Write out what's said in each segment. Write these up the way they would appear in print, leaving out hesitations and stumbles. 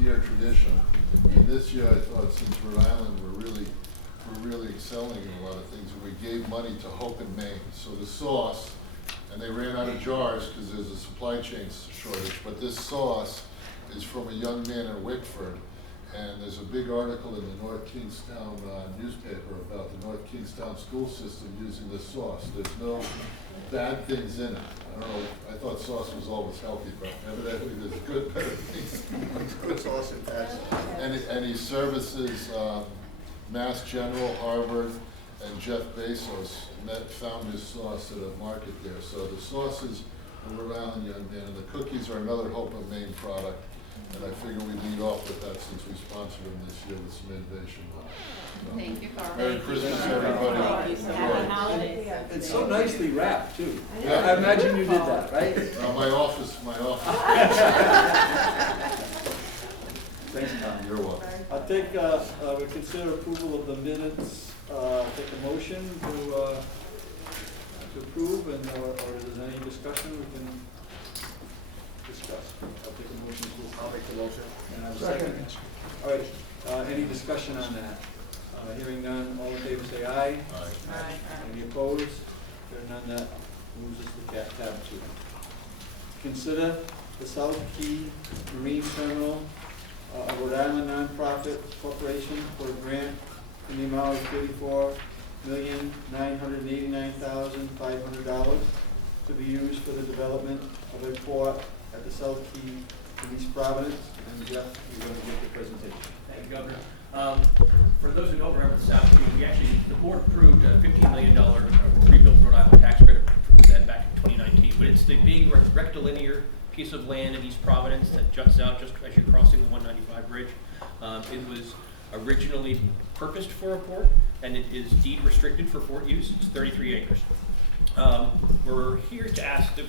year tradition. And this year, I thought since Rhode Island, we're really excelling in a lot of things. And we gave money to Hope in Maine. So the sauce, and they ran out of jars because there's a supply chain shortage. But this sauce is from a young man in Wickford. And there's a big article in the North Kingstown newspaper about the North Kingstown school system using this sauce. There's no bad things in it. I don't know, I thought sauce was always healthy, but evidently there's good, better things. Good sauce and fats. And he services Mass General, Harvard, and Jeff Bezos found his sauce at a market there. So the sauce is a Rhode Island young man, and the cookies are another Hope of Maine product. And I figure we lead off with that since we sponsored them this year with some innovation. So, thank you, Carl. Merry Christmas, everybody. Thank you so Enjoy. much. Holidays. It's so nicely wrapped too. Yeah. I imagine you did that, right? My office. Thanks, Tom. You're welcome. I'll take, we consider approval of the minutes, take a motion to approve, and or if there's any discussion, we can discuss. I'll take a motion to. I'll make the motion. And I have a second. All right, any discussion on that? Hearing none, all in favor say aye. Aye. Any opposed? Hearing none, that moves us to tab 2. Consider the South Key Marine Terminal, a Rhode Island nonprofit corporation for a grant in the amount of $34,989,500 to be used for the development of a port at the South Key in East Providence. And Jeff, you're going to give the presentation. Thank you, Governor. For those who don't remember the South Key, the board approved a $15 million rebuilt Rhode Island tax credit then back in 2019. But it's the big rectilinear piece of land in East Providence that juts out just as you're crossing the 195 bridge. It was originally purposed for a port, and it is deed restricted for port use. It's 33 acres. We're here to ask the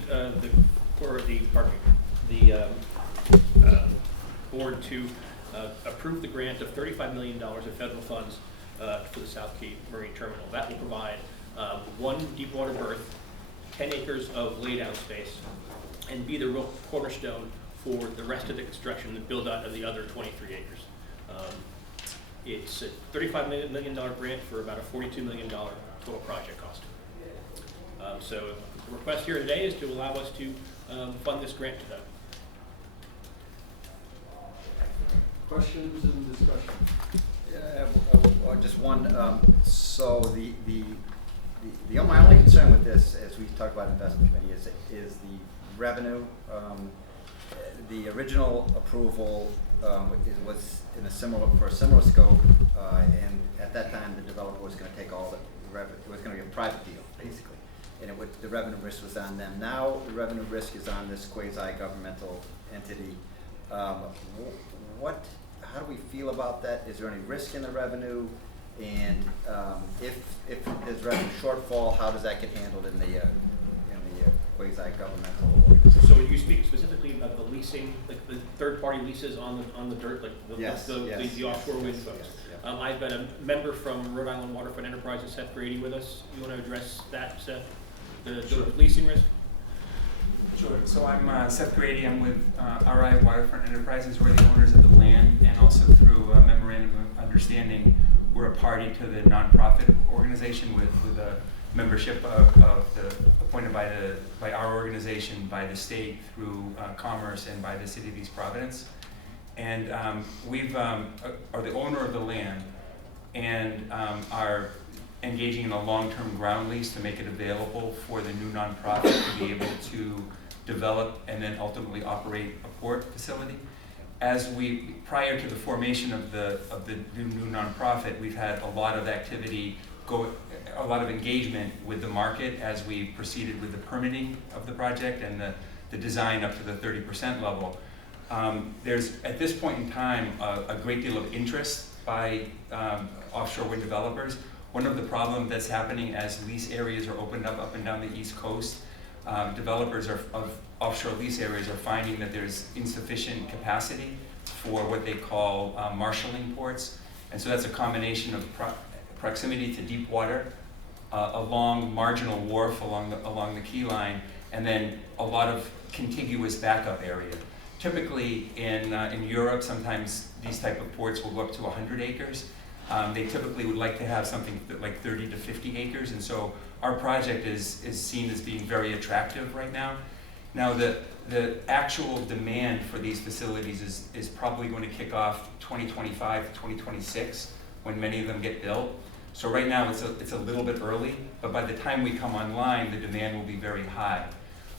board to approve the grant of $35 million of federal funds for the South Key Marine Terminal. That will provide 1 deep water berth, 10 acres of laydown space, and be the real cornerstone for the rest of the construction and build out of the other 23 acres. It's a $35 million grant for about a $42 million total project cost. So the request here today is to allow us to fund this grant to them. Questions and discussion? Yeah, just one. So my only concern with this, as we talk about investment committee, is the revenue. The original approval was in for a similar scope, and at that time the developer was going to take all the revenue. It was going to be a private deal, basically, and the revenue risk was on them. Now the revenue risk is on this quasi-governmental entity. How do we feel about that? Is there any risk in the revenue? And if there's revenue shortfall, how does that get handled in the quasi-governmental organization? So you speak specifically about the leasing, like the third-party leases on the dirt, like the offshore wind folks. Yes. I've got a member from Rhode Island Waterfront Enterprises, Seth Grady, with us. You want to address that, Seth? The leasing risk? Sure. So I'm Seth Grady. I'm with RI Waterfront Enterprises. We're the owners of the land, and also through a memorandum of understanding, we're a party to the nonprofit organization with a membership appointed by our organization, by the state through Commerce, and by the City of East Providence. And we've are the owner of the land, and are engaging in a long-term ground lease to make it available for the new nonprofit to be able to develop and then ultimately operate a port facility. Prior to the formation of the new nonprofit, we've had a lot of activity, a lot of engagement with the market as we proceeded with the permitting of the project and the design up to the 30% level. There's, at this point in time, a great deal of interest by offshore wind developers. One of the problems that's happening as lease areas are opened up and down the East Coast, developers of offshore lease areas are finding that there's insufficient capacity for what they call marshalling ports. And so that's a combination of proximity to deep water, a long marginal wharf along the key line, and then a lot of contiguous backup area typically in Europe, sometimes these type of ports will go up to 100 acres. They typically would like to have something like 30 to 50 acres, and so our project is seen as being very attractive right now. Now, the actual demand for these facilities is probably going to kick off 2025 to 2026, when many of them get built. So right now, it's a little bit early, but by the time we come online, the demand will be very high.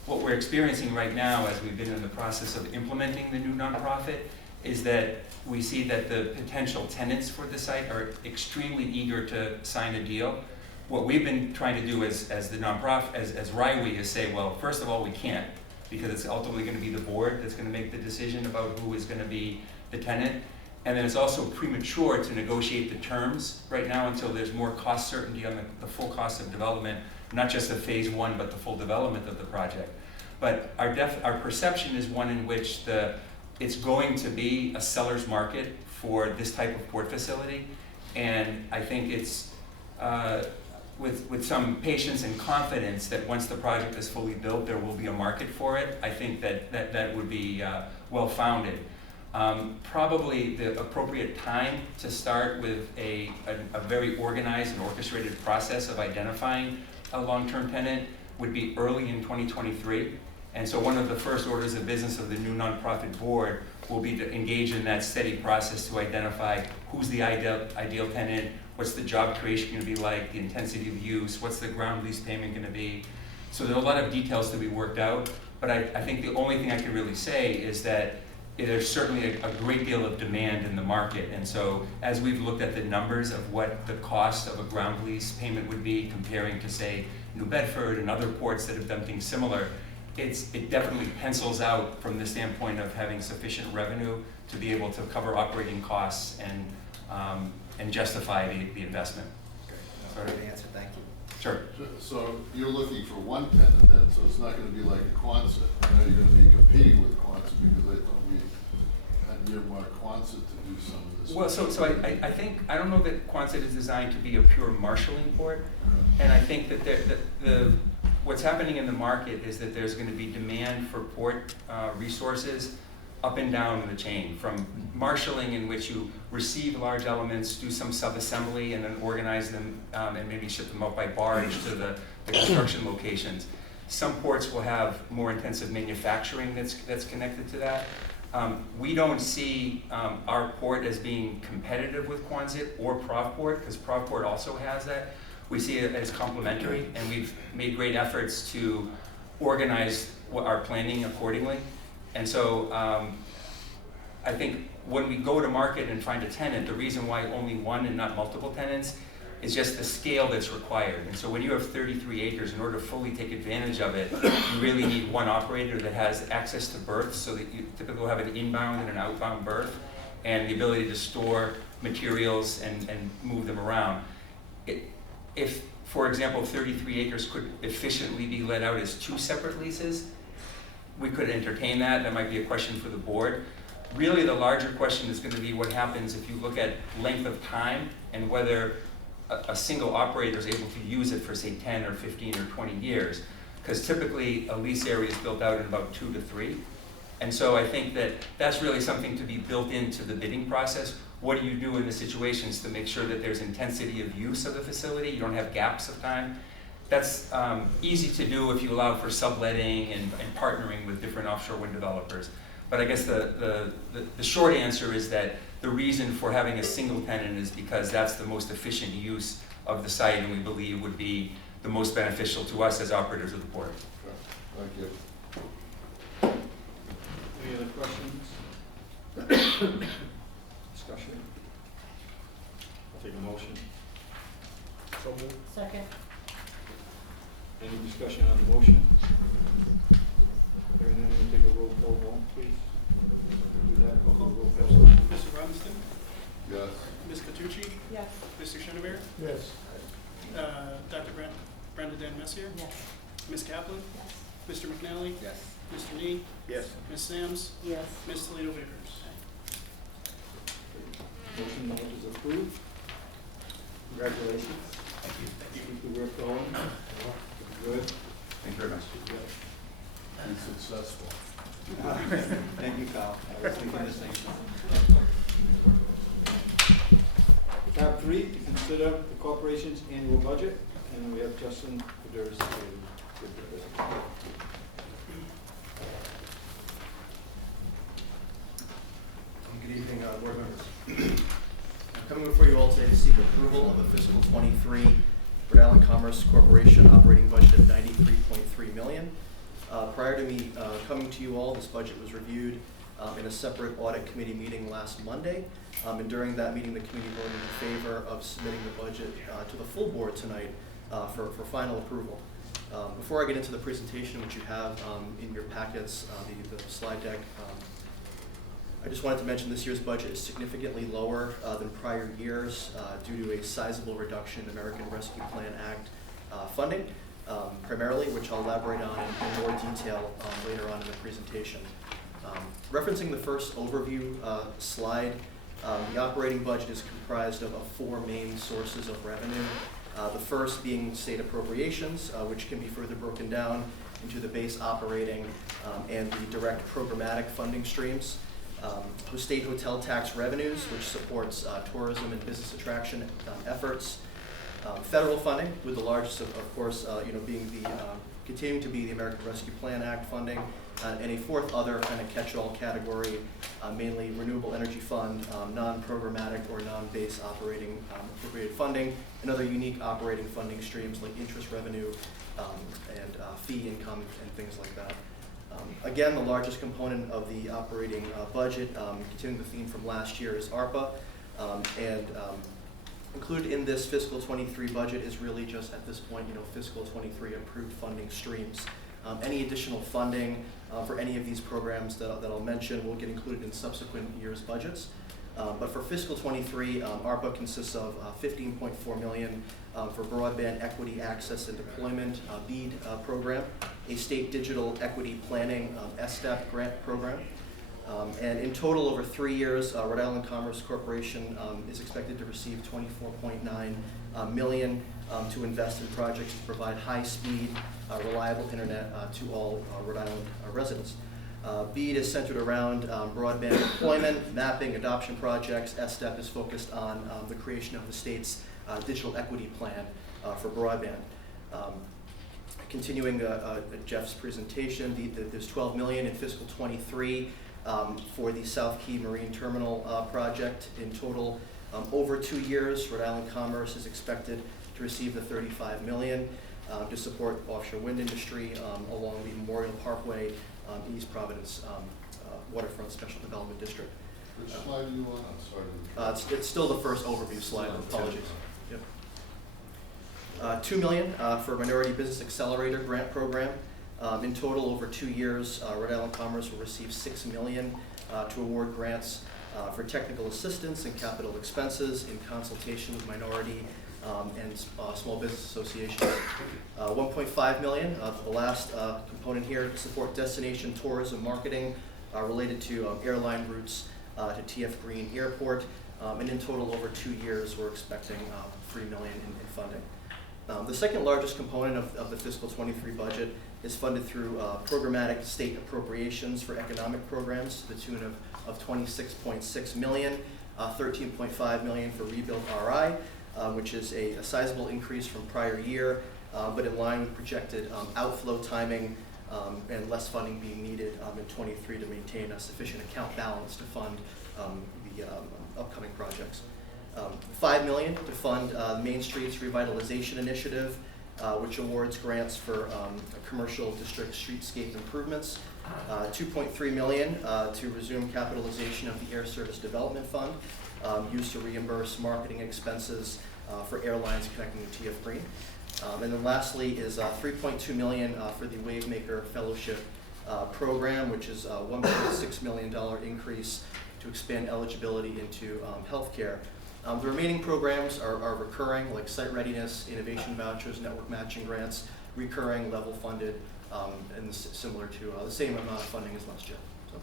What we're experiencing right now, as we've been in the process of implementing the new nonprofit, is that we see that the potential tenants for the site are extremely eager to sign a deal. What we've been trying to do as the nonprofit, as RIWE, is say, well, first of all, we can't, because it's ultimately going to be the board that's going to make the decision about who is going to be the tenant. And then it's also premature to negotiate the terms right now until there's more cost certainty on the full cost of development, not just of phase one, but the full development of the project. But our perception is one in which it's going to be a seller's market for this type of port facility. And I think it's with some patience and confidence that once the project is fully built, there will be a market for it. I think that would be well-founded. Probably the appropriate time to start with a very organized and orchestrated process of identifying a long-term tenant would be early in 2023. And so one of the first orders of business of the new nonprofit board will be to engage in that steady process to identify who's the ideal tenant, what's the job creation going to be like, the intensity of use, what's the ground lease payment going to be. So there are a lot of details to be worked out, but I think the only thing I can really say is that there's certainly a great deal of demand in the market. And so as we've looked at the numbers of what the cost of a ground lease payment would be comparing to, say, New Bedford and other ports that have done things similar, it definitely pencils out from the standpoint of having sufficient revenue to be able to cover operating costs and justify the investment. Great. Good answer, thank you. Sure. So you're looking for one tenant then, so it's not gonna be like a Quonset. I know you're gonna be competing with Quonset because I thought we had earmarked Quonset to do some of this. Well, so I think, I don't know that Quonset is designed to be a pure marshaling port, and I think that what's happening in the market is that there's going to be demand for port resources up and down the chain, from marshaling, in which you receive large elements, do some sub-assembly, and then organize them and maybe ship them out by barge to the construction locations. Some ports will have more intensive manufacturing that's connected to that. We don't see our port as being competitive with Quonset or Provport, because Provport also has that. We see it as complementary, and we've made great efforts to organize our planning accordingly. And so I think when we go to market and find a tenant, the reason why only one and not multiple tenants is just the scale that's required. And so when you have 33 acres, in order to fully take advantage of it, you really need one operator that has access to berths, so that you typically have an inbound and an outbound berth, and the ability to store materials and move them around. If, for example, 33 acres could efficiently be let out as 2 separate leases, we could entertain that. That might be a question for the board. Really, the larger question is going to be what happens if you look at length of time and whether a single operator is able to use it for, say, 10 or 15 or 20 years. Because typically, a lease area is built out in about 2 to 3. And so I think that that's really something to be built into the bidding process. What do you do in the situations to make sure that there's intensity of use of the facility? You don't have gaps of time. That's easy to do if you allow for subletting and partnering with different offshore wind developers. But I guess the short answer is that the reason for having a single tenant is because that's the most efficient use of the site, and we believe would be the most beneficial to us as operators of the port. Thank you. Any other questions? Discussion? I'll take a motion. So moved. Second. Any discussion on the motion? Hearing none, we'll take a roll call vote, please. Do that, we'll do a roll call. Mr. Robinson? Yes. Ms. Catucci? Yes. Mr. Chenevert? Yes. Dr. Brenda Dan Messier? Yes. Ms. Kaplan? Yes. Mr. McNally? Yes. Mr. Nee? Yes. Ms. Sams? Yes. Ms. Toledo Vickers? Motion is approved. Congratulations. Thank you. Thank you. Keep the work going. Good. Thank you very much. Be successful. Thank you, Kyle. I was thinking the same thing. Tab 3, to consider the corporation's annual budget, and we have Justin Paders to give the presentation. Good evening, board members. I'm coming before you all today to seek approval of the fiscal '23 Rhode Island Commerce Corporation operating budget of $93.3 million. Prior to me coming to you all, this budget was reviewed in a separate audit committee meeting last Monday. And during that meeting, the committee voted in favor of submitting the budget to the full board tonight for final approval. Before I get into the presentation, which you have in your packets, the slide deck, I just wanted to mention this year's budget is significantly lower than prior years due to a sizable reduction in American Rescue Plan Act funding, primarily, which I'll elaborate on in more detail later on in the presentation. Referencing the first overview slide, the operating budget is comprised of four main sources of revenue. The first being state appropriations, which can be further broken down into the base operating and the direct programmatic funding streams. The state hotel tax revenues, which supports tourism and business attraction efforts. Federal funding, with the largest, of course, being the continuing to be the American Rescue Plan Act funding, and a fourth other kind of catch-all category, mainly Renewable Energy Fund, non-programmatic or non-base operating appropriated funding, and other unique operating funding streams like interest revenue and fee income and things like that. Again, the largest component of the operating budget, continuing the theme from last year, is ARPA, and included in this fiscal '23 budget is really just at this point, fiscal '23 approved funding streams. Any additional funding for any of these programs that I'll mention will get included in subsequent years' budgets. But for fiscal '23, ARPA consists of $15.4 million for broadband equity access and deployment BEAD program, a state digital equity planning STEP grant program. And in total, over 3 years, Rhode Island Commerce Corporation is expected to receive $24.9 million to invest in projects to provide high-speed, reliable internet to all Rhode Island residents. BEAD is centered around broadband deployment, mapping, adoption projects. STEP is focused on the creation of the state's digital equity plan for broadband. Continuing Jeff's presentation, there's $12 million in fiscal '23 for the South Key Marine Terminal project. In total, over 2 years, Rhode Island Commerce is expected to receive the $35 million to support offshore wind industry along the Memorial Parkway East Providence Waterfront Special Development District. Which slide are you on? I'm sorry. It's still the first overview slide, apologies. Yep. $2 million for Minority Business Accelerator Grant Program. In total, over 2 years, Rhode Island Commerce will receive $6 million to award grants for technical assistance and capital expenses in consultation with minority and small business associations. $1.5 million, the last component here, to support destination tourism marketing related to airline routes to TF Green Airport. And in total, over 2 years, we're expecting $3 million in funding. The second largest component of the fiscal '23 budget is funded through programmatic state appropriations for economic programs to the tune of $26.6 million, $13.5 million for Rebuild RI, which is a sizable increase from prior year, but in line with projected outflow timing and less funding being needed in '23 to maintain a sufficient account balance to fund the upcoming projects. $5 million to fund Main Streets Revitalization Initiative, which awards grants for commercial district streetscape improvements. $2.3 million to resume capitalization of the Air Service Development Fund, used to reimburse marketing expenses for airlines connecting to TF Green. And then lastly is $3.2 million for the Wavemaker Fellowship program, which is a $1.6 million increase to expand eligibility into healthcare. The remaining programs are recurring, like site readiness, innovation vouchers, network matching grants, recurring, level funded, and similar to the same amount of funding as last year. So,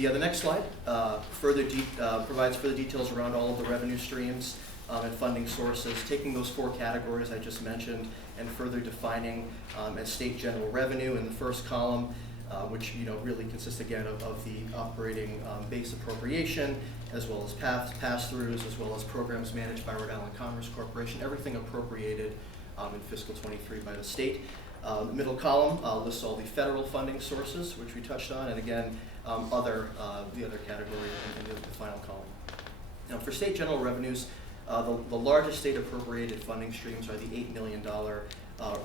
the next slide provides further details around all of the revenue streams and funding sources, taking those four categories I just mentioned and further defining as state general revenue in the first column. which really consists again of the operating base appropriation, as well as pass-throughs, as well as programs managed by Rhode Island Commerce Corporation, everything appropriated in fiscal 23 by the state. The middle column lists all the federal funding sources, which we touched on, and again, the other category in the final column. Now, for state general revenues, the largest state appropriated funding streams are the $8 million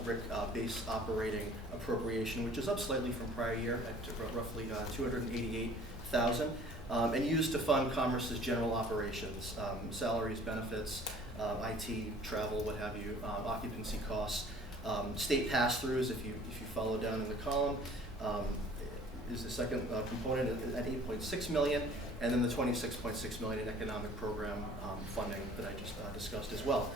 RIC base operating appropriation, which is up slightly from prior year at roughly $288,000, and used to fund Commerce's general operations, salaries, benefits, IT, travel, what have you, occupancy costs. State pass-throughs, if you follow down in the column, is the second component at $8.6 million, and then the $26.6 million in economic program funding that I just discussed as well.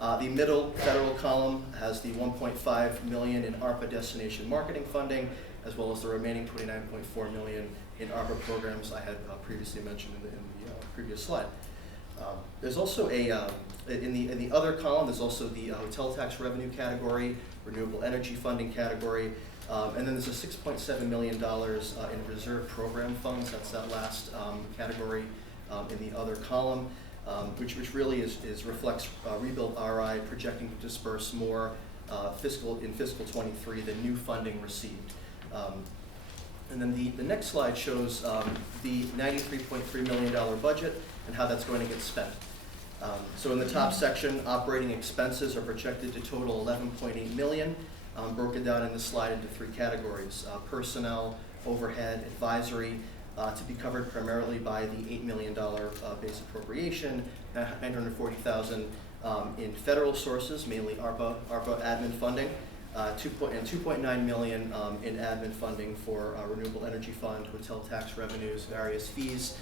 The middle federal column has the $1.5 million in ARPA destination marketing funding, as well as the remaining $29.4 million in ARPA programs I had previously mentioned in the previous slide. There's also in the other column, there's also the hotel tax revenue category, renewable energy funding category, and then there's a $6.7 million in reserve program funds. That's that last category in the other column, which really reflects Rebuild RI projecting to disperse more in fiscal 23 than new funding received. And then the next slide shows the $93.3 million budget and how that's going to get spent. So in the top section, operating expenses are projected to total $11.8 million, broken down in the slide into three categories: personnel, overhead, advisory, to be covered primarily by the $8 million base appropriation, $940,000 in federal sources, mainly ARPA admin funding, and $2.9 million in admin funding for renewable energy fund, hotel tax revenues, various fees,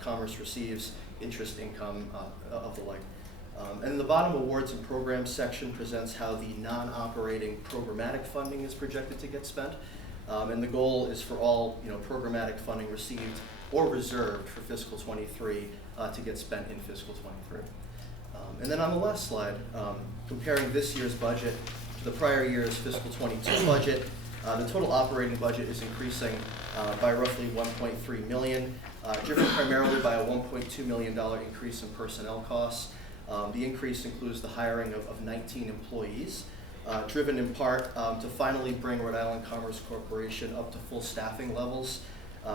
Commerce receives, interest income, of the like. And in the bottom awards and programs section presents how the non-operating programmatic funding is projected to get spent. And the goal is for all programmatic funding received or reserved for fiscal 23 to get spent in fiscal 23. And then on the last slide, comparing this year's budget to the prior year's fiscal 22 budget, the total operating budget is increasing by roughly $1.3 million, driven primarily by a $1.2 million increase in personnel costs. The increase includes the hiring of 19 employees, driven in part to finally bring Rhode Island Commerce Corporation up to full staffing levels,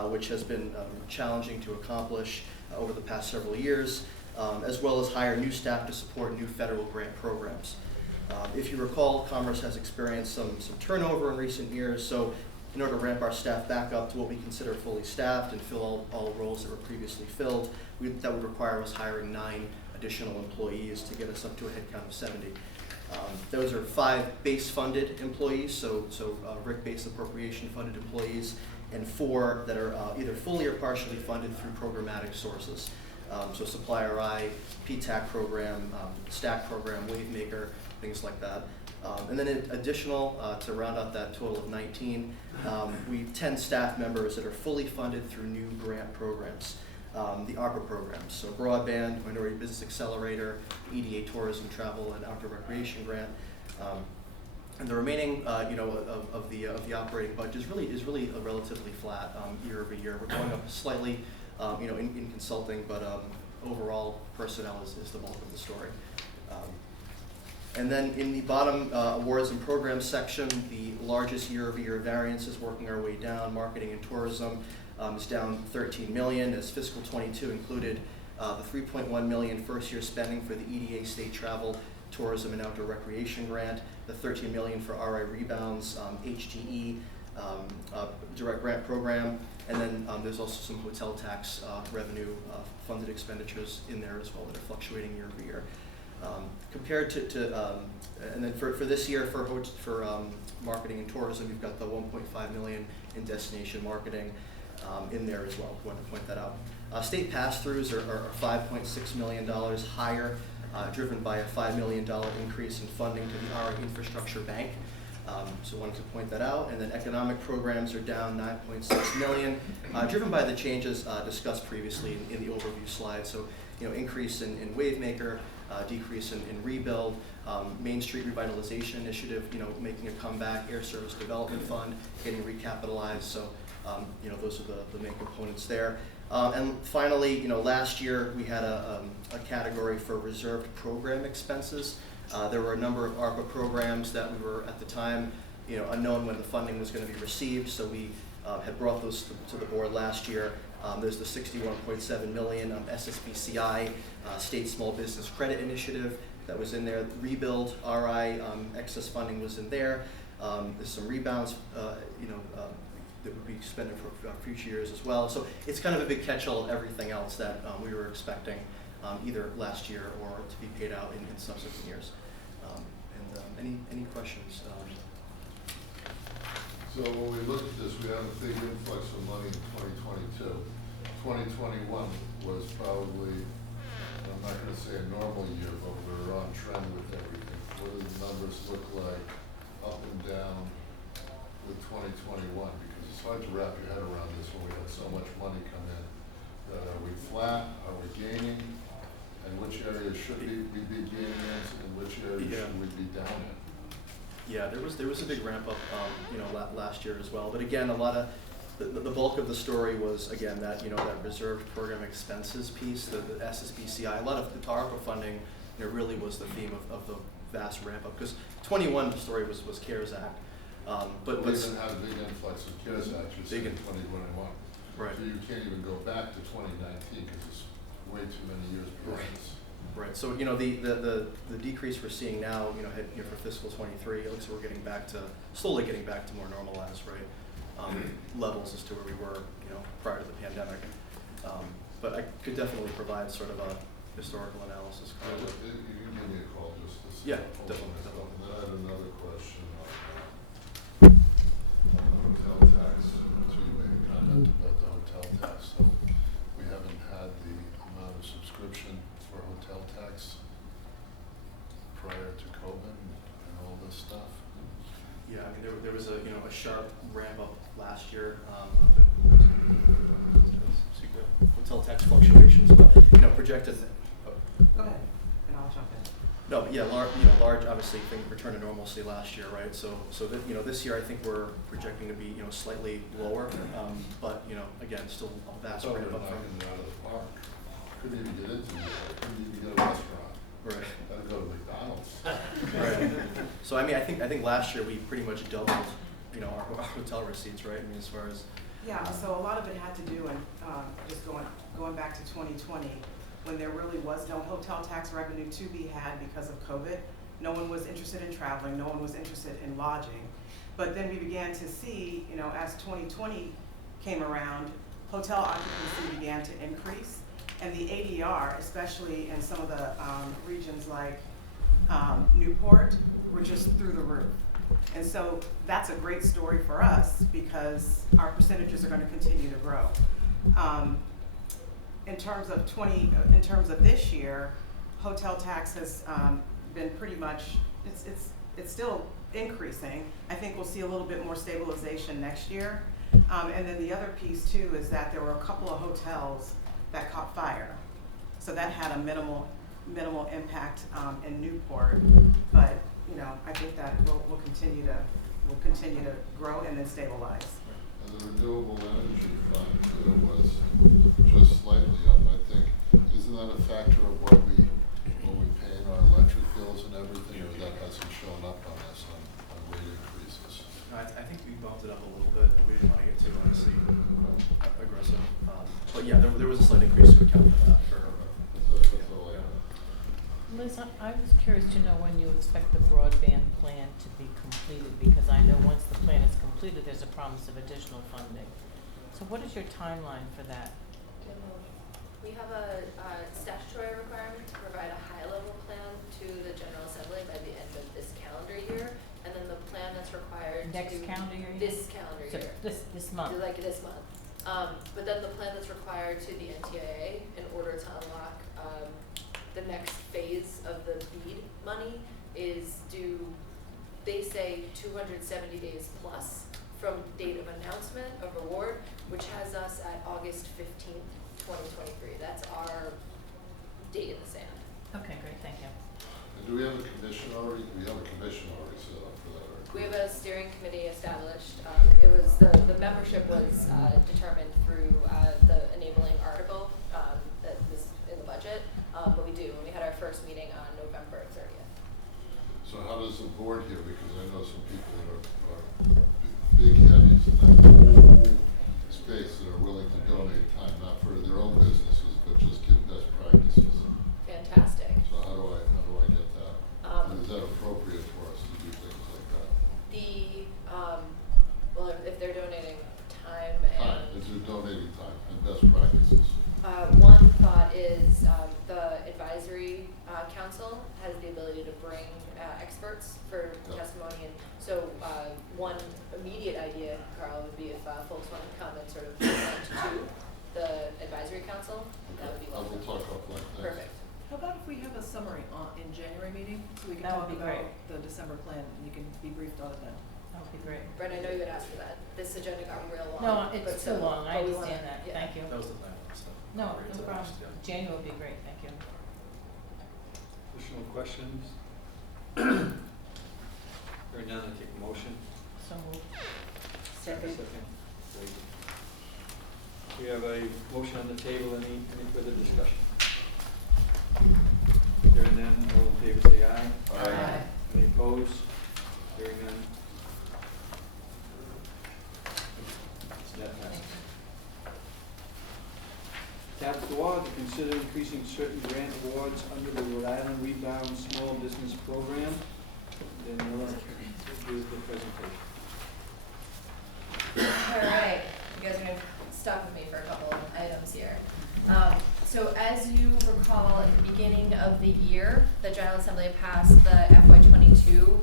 which has been challenging to accomplish over the past several years, as well as hire new staff to support new federal grant programs. If you recall, Commerce has experienced some turnover in recent years, so in order to ramp our staff back up to what we consider fully staffed and fill all roles that were previously filled, that would require us hiring 9 additional employees to get us up to a headcount of 70. Those are 5 base-funded employees, so RIC base appropriation funded employees, and 4 that are either fully or partially funded through programmatic sources. So CommerceRI, PTAC program, STAC program, WaveMaker, things like that. And then in additional, to round out that total of 19, we have 10 staff members that are fully funded through new grant programs. The ARPA programs, so broadband, minority business accelerator, EDA tourism, travel, and outdoor recreation grant, and the remaining, of the operating budget is really relatively flat year over year. We're going up slightly, in consulting, but overall personnel is the bulk of the story. And then in the bottom awards and programs section, the largest year-over-year variance is working our way down. Marketing and tourism is down $13 million, as fiscal 22 included the $3.1 million first-year spending for the EDA state travel, tourism, and outdoor recreation grant, the $13 million for RI Rebounds, HGE direct grant program, and then there's also some hotel tax revenue funded expenditures in there as well that are fluctuating year over year. Compared to and then for this year for marketing and tourism, you've got the $1.5 million in destination marketing in there as well. I wanted to point that out. State pass-throughs are $5.6 million higher, driven by a $5 million increase in funding to the RI Infrastructure Bank. So wanted to point that out. And then economic programs are down 9.6 million, driven by the changes discussed previously in the overview slide. So, increase in Wavemaker, decrease in Rebuild, Main Street Revitalization Initiative, making a comeback, Air Service Development Fund getting recapitalized. So, those are the main components there. And finally, last year we had a category for reserved program expenses. There were a number of ARPA programs that we were at the time, unknown when the funding was going to be received. So we had brought those to the board last year. There's the 61.7 million SSBCI State Small Business Credit Initiative that was in there. Rebuild RI excess funding was in there. There's some rebounds, that would be spent for future years as well. So it's kind of a big catch-all of everything else that we were expecting either last year or to be paid out in subsequent years. Any questions? So when we look at this, we have a big influx of money in 2022. 2021 was probably, I'm not going to say a normal year, but we're on trend with everything. What do the numbers look like up and down with 2021? Because it's hard to wrap your head around this when we had so much money come in. Are we flat? Are we gaining? And which areas should we be gaining in, and which areas should we be down in? Yeah, there was a big ramp up, last year as well. But again, a lot of the bulk of the story was again that that reserved program expenses piece, the SSBCI. A lot of the ARPA funding, really was the theme of the vast ramp up. Because 21, the story was CARES Act. But we even had a big influx of CARES Act in 2021. Right. So you can't even go back to 2019 because it's way too many years behind us. Right. So the decrease we're seeing now, for fiscal 23, it looks like we're slowly getting back to more normalized, levels as to where we were, prior to the pandemic. But I could definitely provide sort of a historical analysis. You can give me a call just to see. Yeah, definitely. And then I had another question on hotel tax. So you made a comment about the hotel tax. So we haven't had the amount of subscription for hotel tax prior to COVID and all this stuff. Yeah, I mean there was a sharp ramp up last year. Secret hotel tax fluctuations, but projected. Go ahead, and I'll jump in. No, but yeah, large obviously things returned to normalcy last year, right? So this year I think we're projecting to be slightly lower, but again still a vast So we're ramp up knocking from. it out of the park. Couldn't even get into it. Couldn't even get a restaurant. Right. Had to go to McDonald's. Right. So I mean I think last year we pretty much doubled our hotel receipts, right? I mean as far as. Yeah, so a lot of it had to do, and just going back to 2020, when there really was no hotel tax revenue to be had because of COVID. No one was interested in traveling, no one was interested in lodging. But then we began to see, as 2020 came around, hotel occupancy began to increase, and the ADR, especially in some of the regions like Newport, were just through the roof. And so that's a great story for us because our percentages are going to continue to grow. In terms of this year, hotel tax has been pretty much, it's still increasing. I think we'll see a little bit more stabilization next year. And then the other piece too is that there were a couple of hotels that caught fire. So that had a minimal impact in Newport. But I think that we'll continue to grow and then stabilize. And the renewable energy fund too was just slightly up. I think, isn't that a factor of what we pay in our electric bills and everything, or that hasn't shown up on us on rate increases? I think we bumped it up a little bit. We didn't want to get too honestly aggressive. But yeah, there was a slight increase to account for that. That's all I have. Liz, I was curious to know when you expect the broadband plan to be completed, because I know once the plan is completed, there's a promise of additional funding. So what is your timeline for that? We have a statutory requirement to provide a high-level plan to the General Assembly by the end of this calendar year, and then the plan that's required Next calendar year? This calendar So year. this month? Like this month. But then the plan that's required to the NTIA in order to unlock the next phase of the BEAD money is due they say 270 days plus from date of announcement of award, which has us at August 15th, 2023. That's our date in the sand. Okay, great, thank you. And do we have a commission already? We have a commission already set up for that, right? We have a steering committee established. It was, the membership was determined through the enabling article that was in the budget, but we do, and we had our first meeting on November 30th. So how does the board here, because I know some people that are big heavies in that whole space that are willing to donate time, not for their own businesses, but just give best practices. Fantastic. So how do I get that? And is that appropriate for us to do things like that? Well, if they're donating time Time, and. if they're donating time and best practices. One thought is the advisory council has the ability to bring experts for Yeah. testimony, and so one immediate idea, Carl, would be if folks want to come and sort of present to the advisory council, that would be I will wonderful. talk offline, thanks. Perfect. How about if we have a summary in January meeting, so we can That talk would be about great. the December plan, and you can be briefed on it then. That would be great. Brent, I know you had asked for that. This agenda got real long. No, but it's so- too long, I but we wanna- understand that, yeah. thank you. That was the final stuff. No, no problem. January would be great, thank you. Additional questions? Hearing none, I take a motion. So moved. Second. Very good. We have a motion on the table, any further discussion? Hearing none, all in favor say aye. Aye. Any opposed? Hearing none. It's net passed. Tab 4, to consider increasing certain grant awards under the Rhode Island Rebound Small Business Program. Then Miller will do the presentation. All right, you guys are gonna stuck with me for a couple of items here. So as you recall, at the beginning of the year, the General Assembly passed the FY22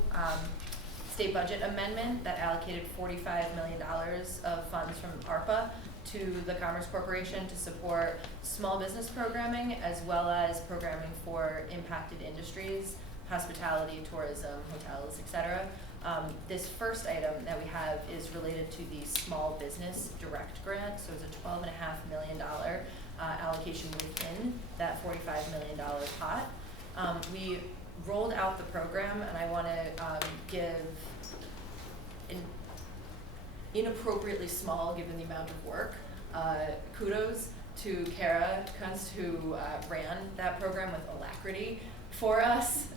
state budget amendment that allocated $45 million of funds from ARPA to the Commerce Corporation to support small business programming as well as programming for impacted industries, hospitality, tourism, hotels, etc. This first item that we have is related to the Small Business Direct Grant, so it's a $12.5 million allocation within that $45 million pot. We rolled out the program, and I want to give an inappropriately small, given the amount of work, kudos to Kara Kunst, who ran that program with alacrity for us.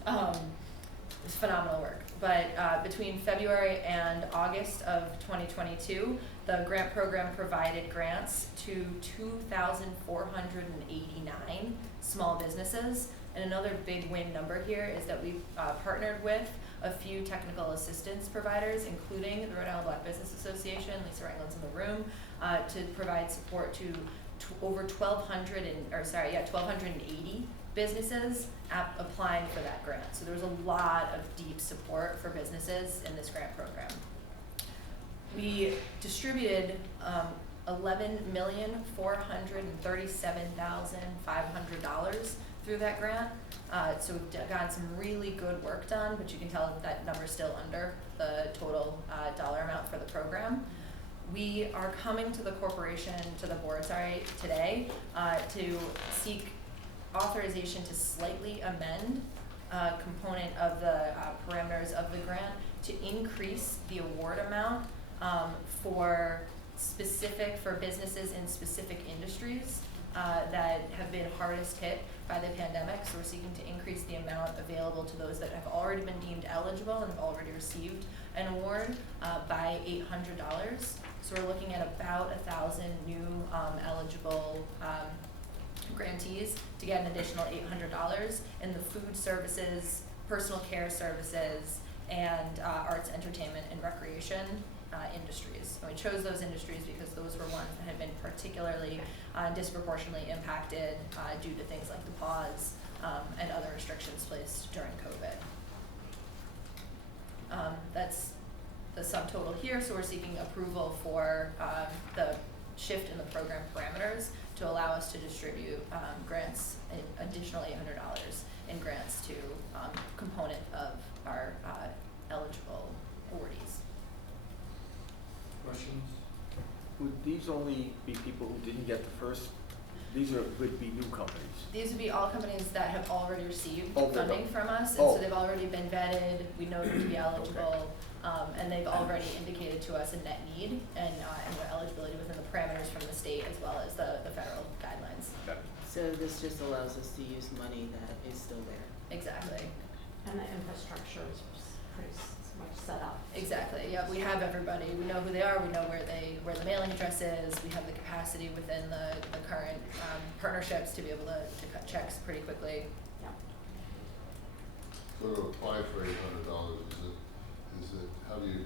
It's phenomenal work. But between February and August of 2022, the grant program provided grants to 2,489 small businesses. And another big win number here is that we've partnered with a few technical assistance providers, including the Rhode Island Black Business Association, Lisa Ranglin's in the room, to provide support to over 1,280 businesses applying for that grant. So there was a lot of deep support for businesses in this grant program. We distributed $11,437,500 through that grant. So we've gotten some really good work done, but you can tell that number's still under the total dollar amount for the program. We are coming to the corporation, to the board, today to seek authorization to slightly amend a component of the parameters of the grant to increase the award amount for businesses in specific industries that have been hardest hit by the pandemic. So we're seeking to increase the amount available to those that have already been deemed eligible and have already received an award by $800. So we're looking at about 1,000 new eligible grantees to get an additional $800 in the food services, personal care services, and arts, entertainment, and recreation industries. And we chose those industries because those were ones that had been particularly disproportionately impacted due to things like the pause and other restrictions placed during COVID. That's the subtotal here, so we're seeking approval for the shift in the program parameters to allow us to distribute grants, an additional $800 in grants to component of our eligible awardees. Questions? Would these only be people who didn't get the first, would be new companies? These would be all companies that have already received Oh, they're funding not- from us, and oh. so they've already been vetted, we know them to be eligible, and they've already indicated to us a net need and their eligibility within the parameters from the state as well as the federal guidelines. So this just allows us to use money that is still there. Exactly. And the infrastructure is pretty much set up. Exactly, yeah, we have everybody, we know who they are, we know where the mailing address is, we have the capacity within the current partnerships to be able to cut checks pretty quickly. Yeah. So to apply for $800, is it, how are you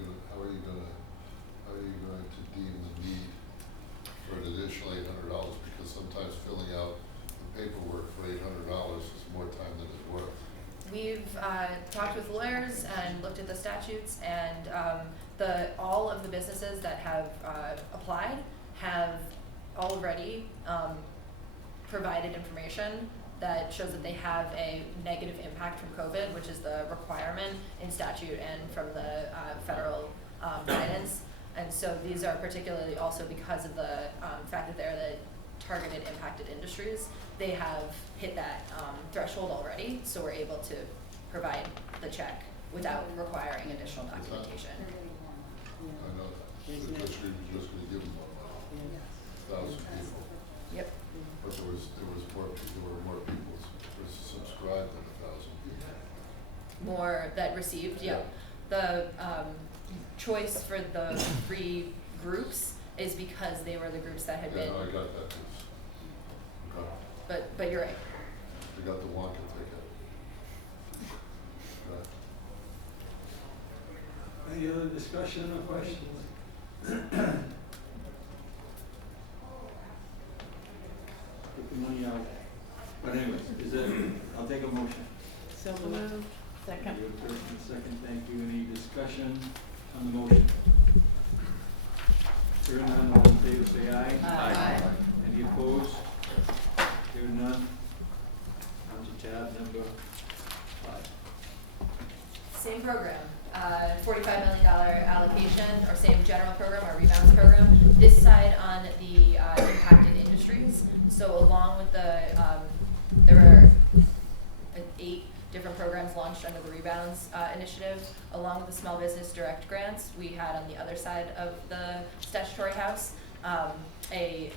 going to deem the need for an additional $800? Because sometimes filling out the paperwork for $800 is more time than it's worth. We've talked with lawyers and looked at the statutes, and all of the businesses that have applied have already provided information that shows that they have a negative impact from COVID, which is the requirement in statute and from the federal guidance. And so these are particularly also because of the fact that they're the targeted impacted industries. They have hit that threshold already, so we're able to provide the check without requiring additional documentation. I know that, because we were just going to give them more money, 1,000 people. Yep. But there were more people subscribed than 1,000 people. More that received, yeah. The choice for the 3 groups is because they were the groups that had Yeah, been, no, I got that. Okay. but you're right. We got the Wonka ticket. Okay. Any other discussion or questions? Get the money out. But anyways, I'll take a motion. So moved. Second. You have first and second, thank you. Any discussion on the motion? Hearing none, all in favor say aye. Aye. Any opposed? Hearing none. On to tab number 5. Same program, $45 million allocation, or same general program, or rebounds program. This side on the impacted industries. So along with there were 8 different programs launched under the Rebounds initiative, along with the small business direct grants. We had on the other side of the statutory house a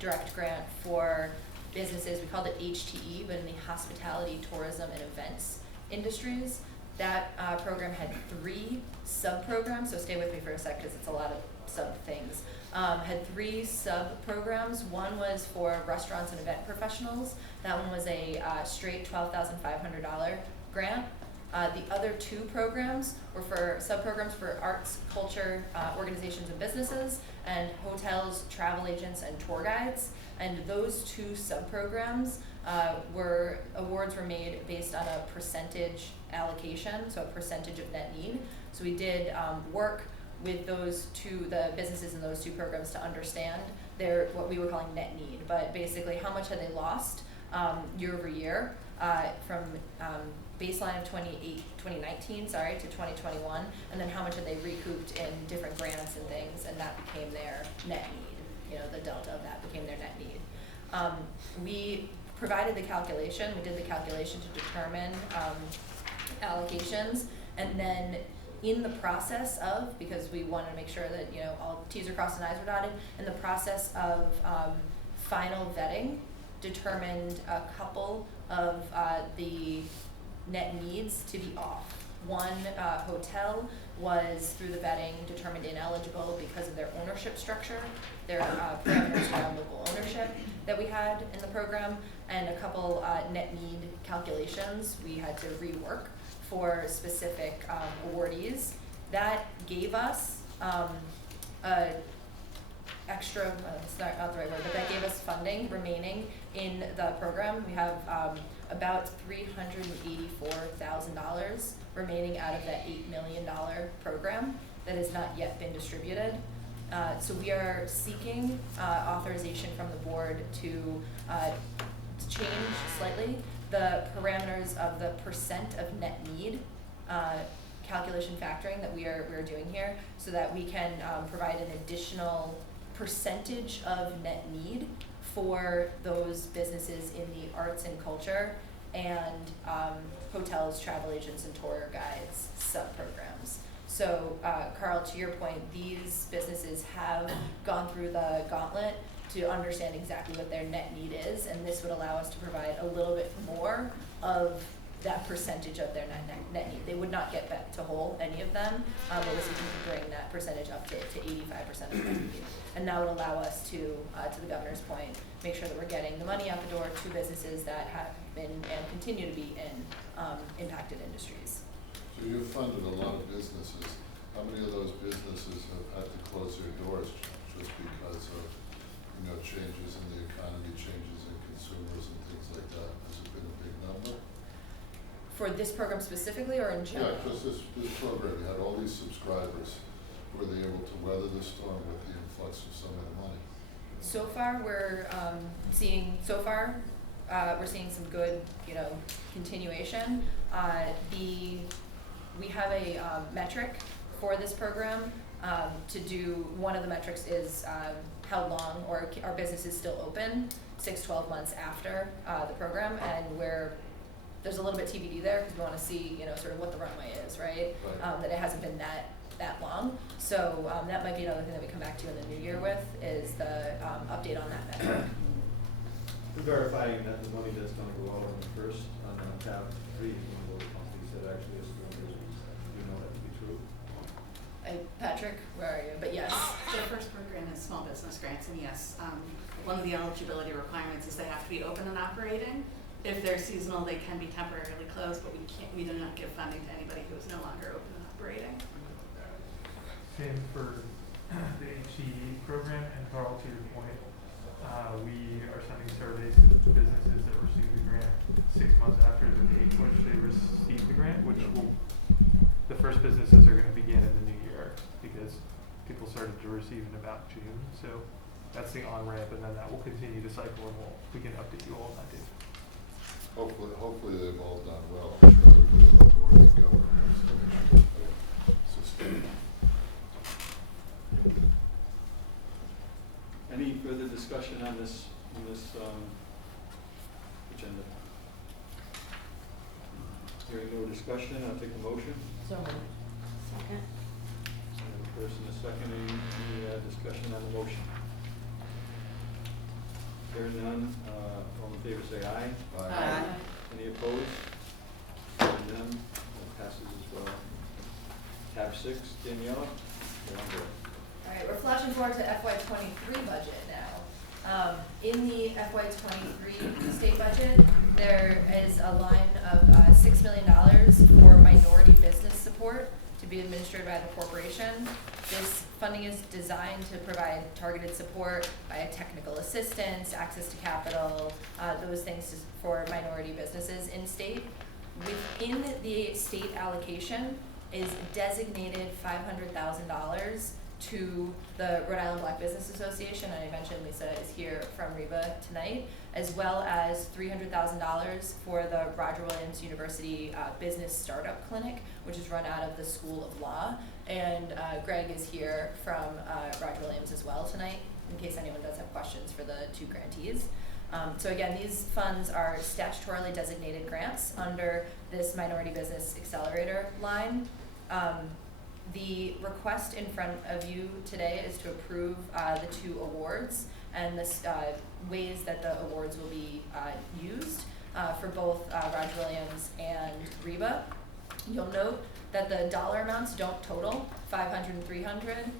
direct grant for businesses. We called it HTE, but in the hospitality, tourism, and events industries. That program had 3 sub-programs, so stay with me for a sec because it's a lot of sub-things. Had 3 sub-programs. One was for restaurants and event professionals. That one was a straight $12,500 grant. The other 2 programs were for sub-programs for arts, culture, organizations and businesses, and hotels, travel agents, and tour guides. And those 2 sub-programs awards were made based on a percentage allocation, so a percentage of net need. So we did work with the businesses in those 2 programs to understand what we were calling net need, but basically how much had they lost year over year from baseline of 2019 to 2021, and then how much had they recouped in different grants and things, and that became their net need. The delta of that became their net need. We provided the calculation, we did the calculation to determine allocations, and then in the process of, because we wanted to make sure that all T's are crossed and I's were dotted, in the process of final vetting, determined a couple of the net needs to be off. One hotel was, through the vetting, determined ineligible because of their ownership structure, their parameters around local ownership that we had in the program, and a couple net need calculations we had to rework for specific awardees. That gave us extra, it's not the right word, but that gave us funding remaining in the program. We have about $384,000 remaining out of that $8 million program that has not yet been distributed. So we are seeking authorization from the board to change slightly the parameters of the percent of net need calculation factoring that we're doing here, so that we can provide an additional percentage of net need for those businesses in the arts and culture and hotels, travel agents, and tour guides sub-programs. So, Carl, to your point, these businesses have gone through the gauntlet to understand exactly what their net need is, and this would allow us to provide a little bit more of that percentage of their net need. They would not get back to whole, any of them, but we're seeking to bring that percentage up to 85% of net need. And that would allow us to the governor's point, make sure that we're getting the money out the door to businesses that have been and continue to be in impacted industries. So you've funded a lot of businesses. How many of those businesses have had to close their doors just because of, changes in the economy, changes in consumers and things like that? Has it been a big number? For this program specifically, or in general? Yeah, just this program. You had all these subscribers. Were they able to weather the storm with the influx of so much money? So far, we're seeing some good, continuation. We have a metric for this program. One of the metrics is how long our business is still open, 6-12 months after the program, and there's a little bit TBD there because we want to see, sort of what the runway is, right? That it hasn't been that long. So that might be another thing that we come back to in the new year with is the update on that metric. Verifying that the money that's gonna go out on the first, on tab 3 is one of those companies that actually is doing business. Do you know that to be true? Patrick, where are you? But yes. The first program is small business grants, and yes, one of the eligibility requirements is they have to be open and operating. If they're seasonal, they can be temporarily closed, but we do not give funding to anybody who is no longer open and operating. Same for the HCE program, and Carl, to your point, we are sending surveys to businesses that receive the grant 6 months after the date which they receive the grant, the first businesses are going to begin in the new year because people started to receive in about June. So that's the on-ramp, and then that will continue to cycle, and we can update you all on that date. Hopefully they've all done well. I'm sure everybody on board with the governor wants to make sure that they sustain. Any further discussion on this agenda? Hearing no discussion, I'll take a motion. So moved. Second. I have a first and a second. Any discussion on the motion? Hearing none, all in favor say aye. Aye. Any opposed? Hearing none, that passes as well. Tab 6, Daniela, you're on board. All right, we're flashing forward to FY23 budget now. In the FY23 state budget, there is a line of $6 million for minority business support to be administered by the corporation. This funding is designed to provide targeted support via technical assistance, access to capital, those things for minority businesses in state. Within the state allocation is designated $500,000 to the Rhode Island Black Business Association, and I mentioned Lisa is here from REBA tonight, as well as $300,000 for the Roger Williams University Business Startup Clinic, which is run out of the School of Law. And Greg is here from Roger Williams as well tonight, in case anyone does have questions for the two grantees. So again, these funds are statutorily designated grants under this Minority Business Accelerator line. The request in front of you today is to approve the two awards and the ways that the awards will be used for both Roger Williams and REBA. You'll note that the dollar amounts don't total 500 and 300.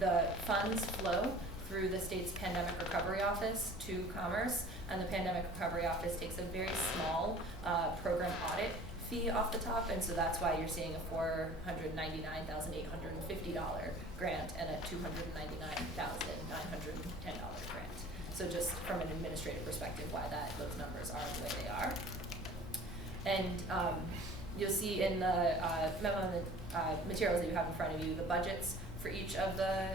The funds flow through the state's Pandemic Recovery Office to Commerce, and the Pandemic Recovery Office takes a very small program audit fee off the top, and so that's why you're seeing a $499,850 grant and a $299,910 grant. So just from an administrative perspective, why those numbers are the way they are. And you'll see in the memo and the materials that you have in front of you, the budgets for each of the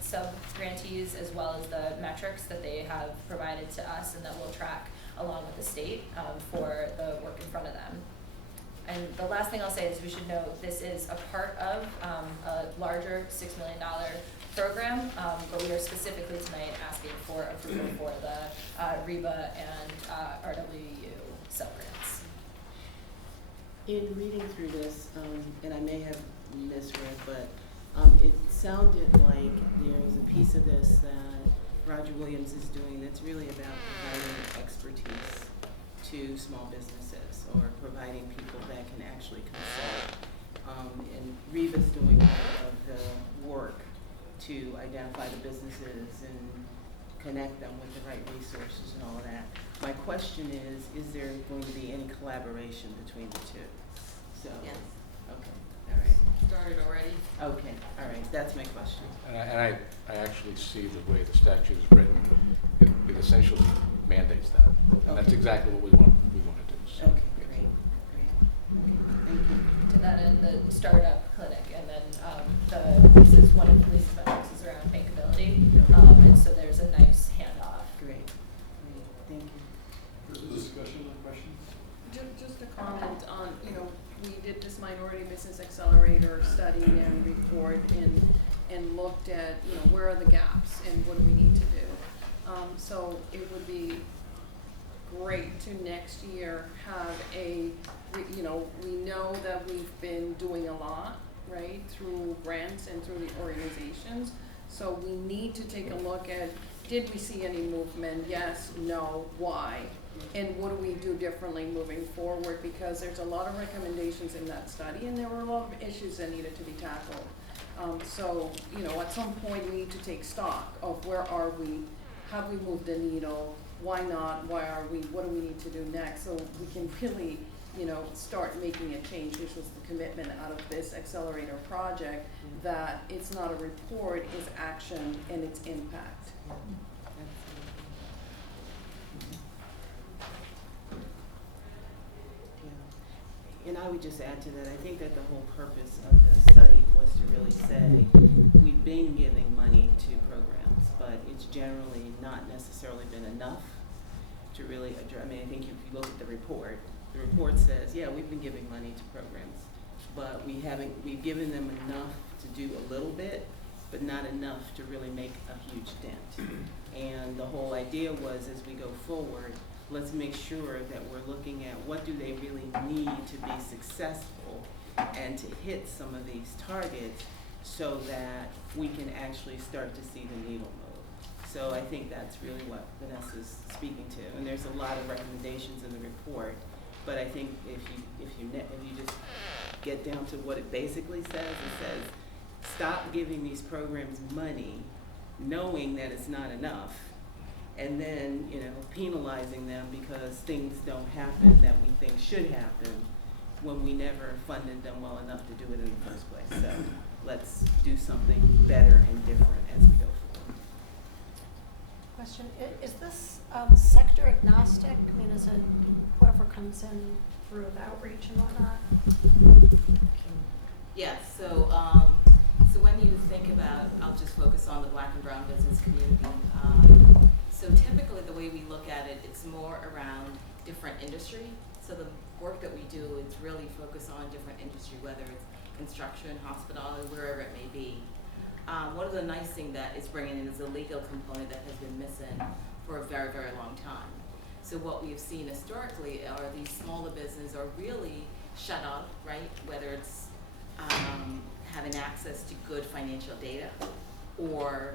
sub-grantees, as well as the metrics that they have provided to us and that we'll track along with the state for the work in front of them. And the last thing I'll say is we should note this is a part of a larger $6 million program, but we are specifically tonight asking for approval for the REBA and RWU sub-grants. In reading through this, and I may have misread, but it sounded like there's a piece of this that Roger Williams is doing that's really about providing expertise to small businesses or providing people that can actually consult. And Reva's doing part of the work to identify the businesses and connect them with the right resources and all of that. My question is there going to be any collaboration between the two? So, Yes. Okay, all right. Started already. Okay, all right, that's my question. And I actually see the way the statute is written, it essentially mandates that. And that's Okay. exactly what we want to do. So, Okay, yes. great. Okay, thank you. To that end, the startup clinic, and then this is one of the police's metrics is around bankability, and so there's a nice handoff. Great, thank you. Further discussion on the question? Just a comment on, we did this Minority Business Accelerator study and report and looked at, where are the gaps and what do we need to do. So it would be great to next year have we know that we've been doing a lot, right, through grants and through the organizations. So we need to take a look at, did we see any movement? Yes, no, why? And what do we do differently moving forward? Because there's a lot of recommendations in that study and there were a lot of issues that needed to be tackled. So, at some point we need to take stock of where are we, have we moved the needle, why not, why are we, what do we need to do next? So we can really, start making a change, which was the commitment out of this accelerator project, that it's not a report, it's action and it's impact. And I would just add to that, I think that the whole purpose of the study was to really say, we've been giving money to programs, but it's generally not necessarily been enough to really address. I mean, I think if you look at the report says, yeah, we've been giving money to programs, but we've given them enough to do a little bit, but not enough to really make a huge dent. And the whole idea was, as we go forward, let's make sure that we're looking at what do they really need to be successful and to hit some of these targets so that we can actually start to see the needle move. So I think that's really what Vanessa's speaking to. And there's a lot of recommendations in the report, but I think if you just get down to what it basically says, it says stop giving these programs money knowing that it's not enough, and then, penalizing them because things don't happen that we think should happen when we never funded them well enough to do it in the first place. So let's do something better and different as we go forward. Question, is this sector agnostic? I mean, is it whoever comes in through the outreach and whatnot? Yes, so when you think about, I'll just focus on the Black and brown business community. So typically the way we look at it, it's more around different industry. So the work that we do is really focused on different industry, whether it's construction, hospitality, wherever it may be. One of the nice things that is bringing in is the legal component that has been missing for a very, very long time. So what we've seen historically are these smaller businesses are really shut up, right? Whether it's having access to good financial data or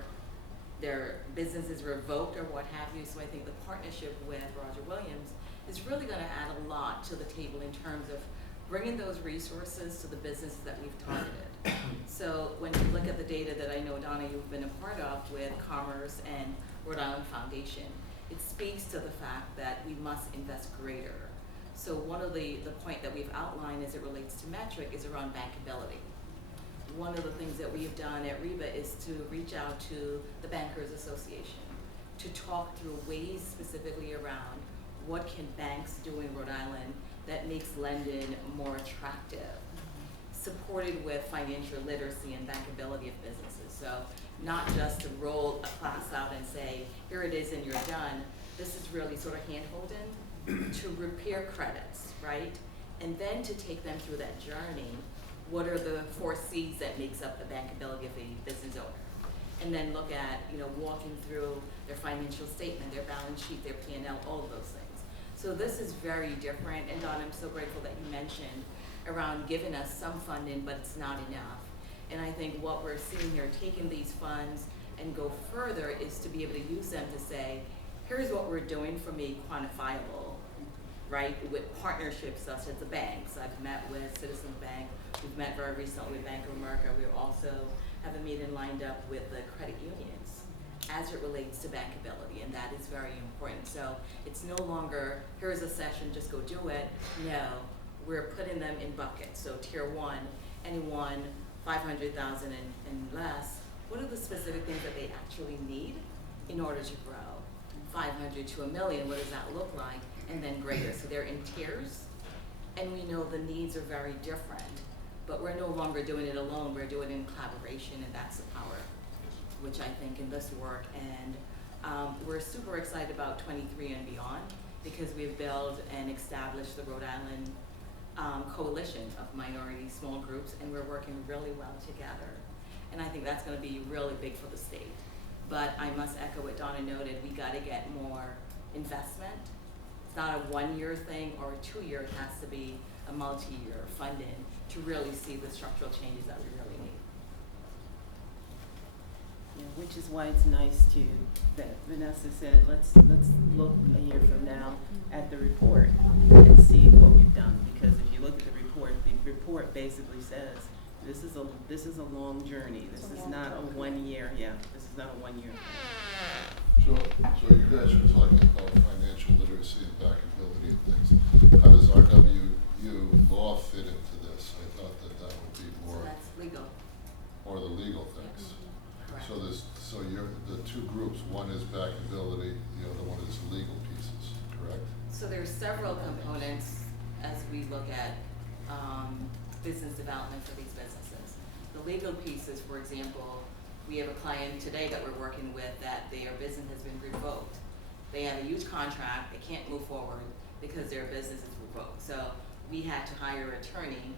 their business is revoked or what have you. So I think the partnership with Roger Williams is really going to add a lot to the table in terms of bringing those resources to the businesses that we've targeted. So when you look at the data that I know, Donna, you've been a part of with Commerce and Rhode Island Foundation, it speaks to the fact that we must invest greater. So one of the point that we've outlined as it relates to metric is around bankability. One of the things that we've done at REBA is to reach out to the Bankers Association to talk through ways specifically around what can banks do in Rhode Island that makes lending more attractive, supported with financial literacy and bankability of businesses. So not just to roll a class out and say, here it is and you're done. This is really sort of hand-holding to repair credits, right? and then to take them through that journey. What are the 4 C's that makes up the bankability of a business owner? And then look at, walking through their financial statement, their balance sheet, their P&L, all of those things. So this is very different, and Don, I'm so grateful that you mentioned around giving us some funding, but it's not enough. And I think what we're seeing here, taking these funds and go further, is to be able to use them to say, here's what we're doing for me, quantifiable, right? With partnerships such as the banks. I've met with Citizens Bank. We've met very recently with Bank of America. We also have a meeting lined up with the credit unions as it relates to bankability, and that is very important. So it's no longer, here's a session, just go do it. No, we're putting them in buckets. So tier 1, anyone 500,000 and less, what are the specific things that they actually need in order to grow? 500 to $1 million, what does that look like? And then greater. So they're in tiers, and we know the needs are very different. But we're no longer doing it alone, we're doing it in collaboration, and that's the power, which I think in this work. And we're super excited about 23 and beyond, because we've built and established the Rhode Island coalition of minority small groups, and we're working really well together. And I think that's gonna be really big for the state. But I must echo what Donna noted, we gotta get more investment. It's not a 1-year thing or a 2-year, it has to be a multi-year funding to really see the structural changes that we really need. Yeah, which is why it's nice to, that Vanessa said, let's look a year from now at the report and see what we've done. Because if you look at the report basically says, this is a long journey. This is not a 1 year, this is not a 1 year thing. So you guys are talking about financial literacy and bankability and things. How does RWU law fit into this? I thought that would be So more that's legal. more the legal things. Correct. So you're the 2 groups. One is bankability, the other one is legal pieces. Correct? So there's several components as we look at business development for these businesses. The legal pieces, for example, we have a client today that we're working with that their business has been revoked. They have a huge contract, they can't move forward because their business is revoked. So we had to hire an attorney,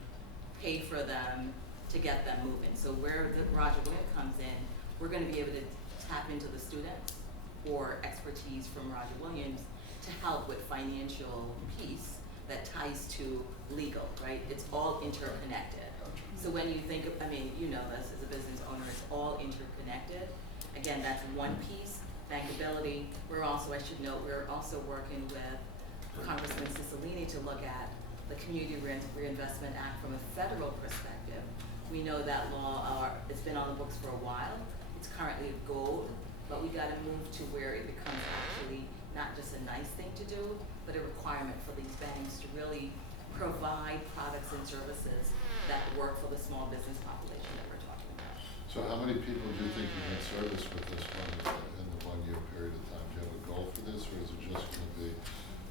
pay for them to get them moving. So where the Roger Williams comes in, we're gonna be able to tap into the students or expertise from Roger Williams to help with financial piece that ties to legal, right? It's all interconnected. So when you think of, you know this as a business owner, it's all interconnected. Again, that's one piece. Bankability, we're also, I should note, we're also working with Congressman Cicilline to look at the Community Reinvestment Act from a federal perspective. We know that law, it's been on the books for a while. It's currently gold, but we gotta move to where it becomes actually not just a nice thing to do, but a requirement for these banks to really provide products and services that work for the small business population that we're talking about. So how many people do you think you can service with this money in the 1 year period of time? Do you have a goal for this, or is it just going to be,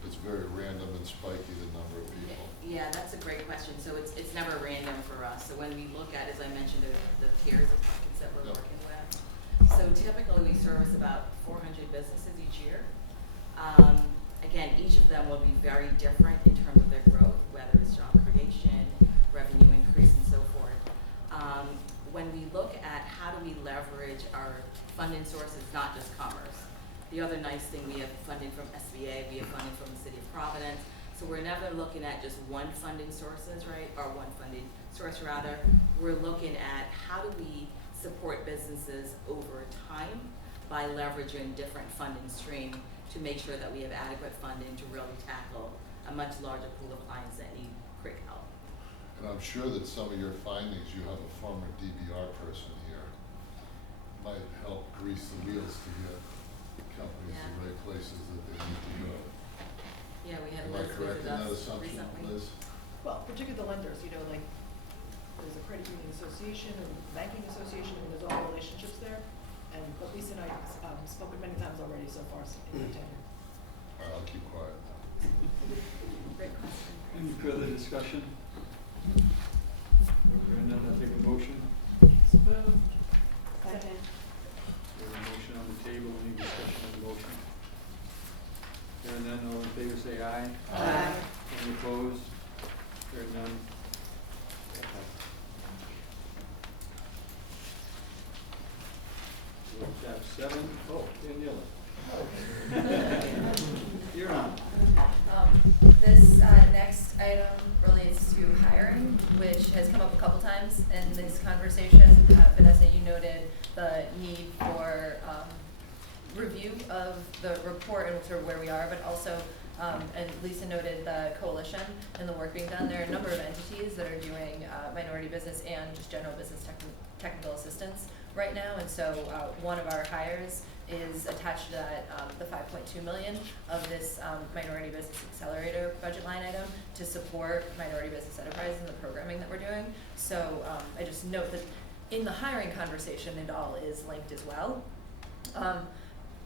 it's very random and spiky, the number of people? Yeah, that's a great question. So it's never random for us. So when we look at, as I mentioned, the tiers of buckets that we're working with. So typically we service about 400 businesses each year. Again, each of them will be very different in terms of their growth, whether it's job creation, revenue increase, and so forth. When we look at how do we leverage our funding sources, not just commerce. The other nice thing, we have funding from SBA, we have funding from the City of Providence. So we're never looking at just one funding sources, right? Or one funding source rather. We're looking at how do we support businesses over time by leveraging different funding stream to make sure that we have adequate funding to really tackle a much larger pool of clients that need quick help. And I'm sure that some of your findings, you have a former DBR person here, might help grease the wheels to get companies to the right places that they need to go. Yeah, we had Am I Liz correct visit in that us assumption, recently. Liz? Well, particularly the lenders, like, there's a credit union association and banking association, and there's all relationships there. But Lisa and I spoken many times already so far in the tenure. All right, I'll keep quiet now. Great question. Any further discussion? Hearing none, I'll take a motion. Second. We have a motion on the table. Any discussion on the motion? Hearing none, all in favor say aye. Aye. Any opposed? Hearing none. We'll tab 7. Oh, Daniela. You're on. This next item relates to hiring, which has come up a couple times in this conversation. Vanessa, you noted the need for review of the report and sort of where we are, but also, and Lisa noted the coalition and the work being done. There are a number of entities that are doing minority business and just general business technical assistance right now, and so one of our hires is attached to that, the 5.2 million of this minority business accelerator budget line item to support minority business enterprises and the programming that we're doing. So I just note that in the hiring conversation, it all is linked as well.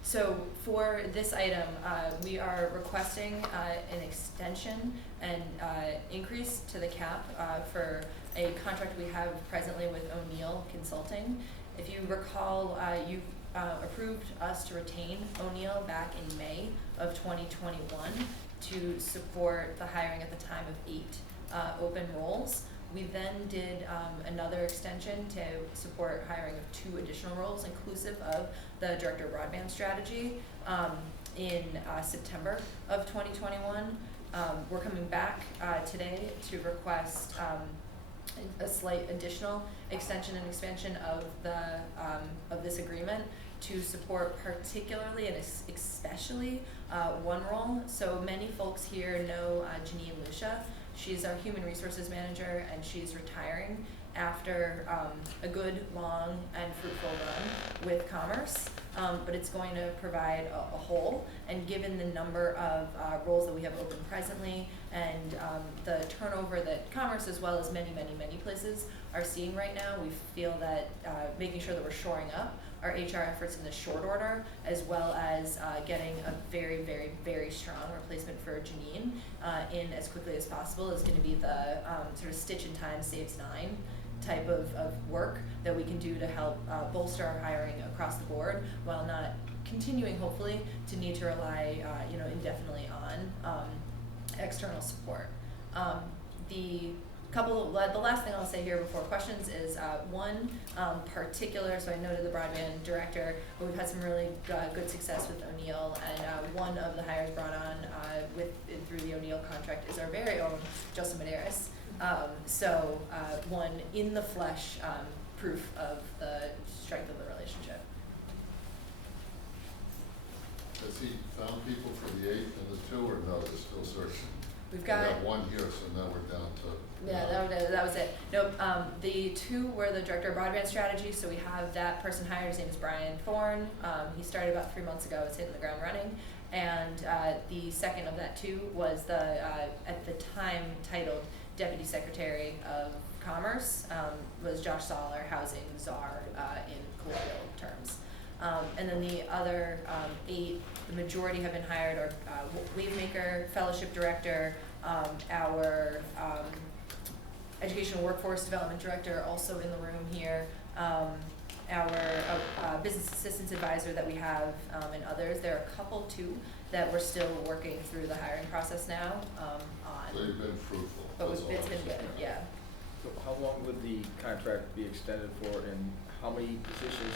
So for this item, we are requesting an extension and increase to the cap for a contract we have presently with O'Neill Consulting. If you recall, you approved us to retain O'Neill back in May of 2021 to support the hiring at the time of 8 open roles. We then did another extension to support hiring of 2 additional roles, inclusive of the Director of Broadband Strategy in September of 2021. We're coming back today to request a slight additional extension and expansion of this agreement to support particularly and especially one role. So many folks here know Janine Lucia. She's our human resources manager, and she's retiring after a good, long, and fruitful run with Commerce. But it's going to provide a hole, and given the number of roles that we have open presently and the turnover that Commerce, as well as many, many, many places are seeing right now, we feel that making sure that we're shoring up our HR efforts in the short order, as well as getting a very, very, very strong replacement for Janine in as quickly as possible is going to be the sort of stitch in time saves 9 type of work that we can do to help bolster our hiring across the board, while not continuing, hopefully, to need to rely indefinitely on external support. The last thing I'll say here before questions is one particular, so I noted the broadband director, but we've had some really good success with O'Neill, and one of the hires brought on through the O'Neill contract is our very own Justin Medeiros. So one in the flesh proof of the strength of the relationship. Has he found people for the 8th and the 2, or no, they're still searching? We've got one here, so now we're down to. Yeah, that was it. Nope, the 2 were the Director of Broadband Strategy, so we have that person hired. His name is Brian Thorne. He started about 3 months ago, is hitting the ground running. And the second of that 2 was the, at the time titled Deputy Secretary of Commerce, was Josh Saul, our housing czar in colloquial terms. And then the other 8, the majority have been hired, are Wavemaker, Fellowship Director, our Educational Workforce Development Director, also in the room here, our Business Assistance Advisor that we have, and others. There are a couple, too, that we're still working through the hiring process now on. So you've been fruitful. But it's been good, yeah. So how long would the contract be extended for, and how many positions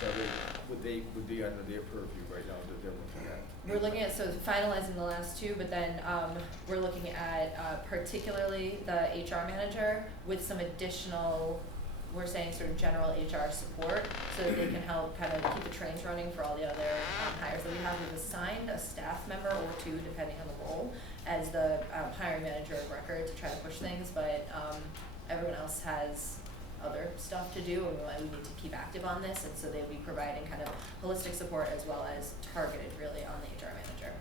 would be under their purview right now that they're looking at? We're looking at, so finalizing the last 2, but then we're looking at particularly the HR manager with some additional, we're saying sort of general HR support, so that they can help kind of keep the trains running for all the other hires that we have. We've assigned a staff member or 2, depending on the role, as the hiring manager of record to try to push things, but everyone else has other stuff to do, and we need to keep active on this, and so they'll be providing kind of holistic support as well as targeted really on the HR manager.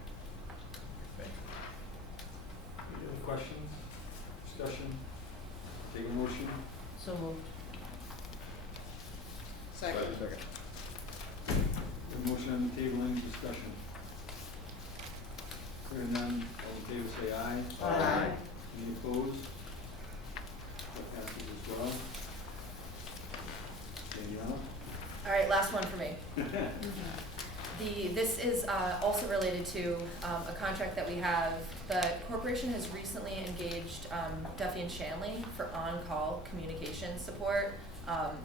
Any other questions, discussion, take a motion? So moved. Second. The motion on the table, any discussion? Hearing none, all in favor say aye. Aye. Any opposed? That passes as well. Danielle? All right, last one for me. this is also related to a contract that we have. The corporation has recently engaged Duffy and Shanley for on-call communication support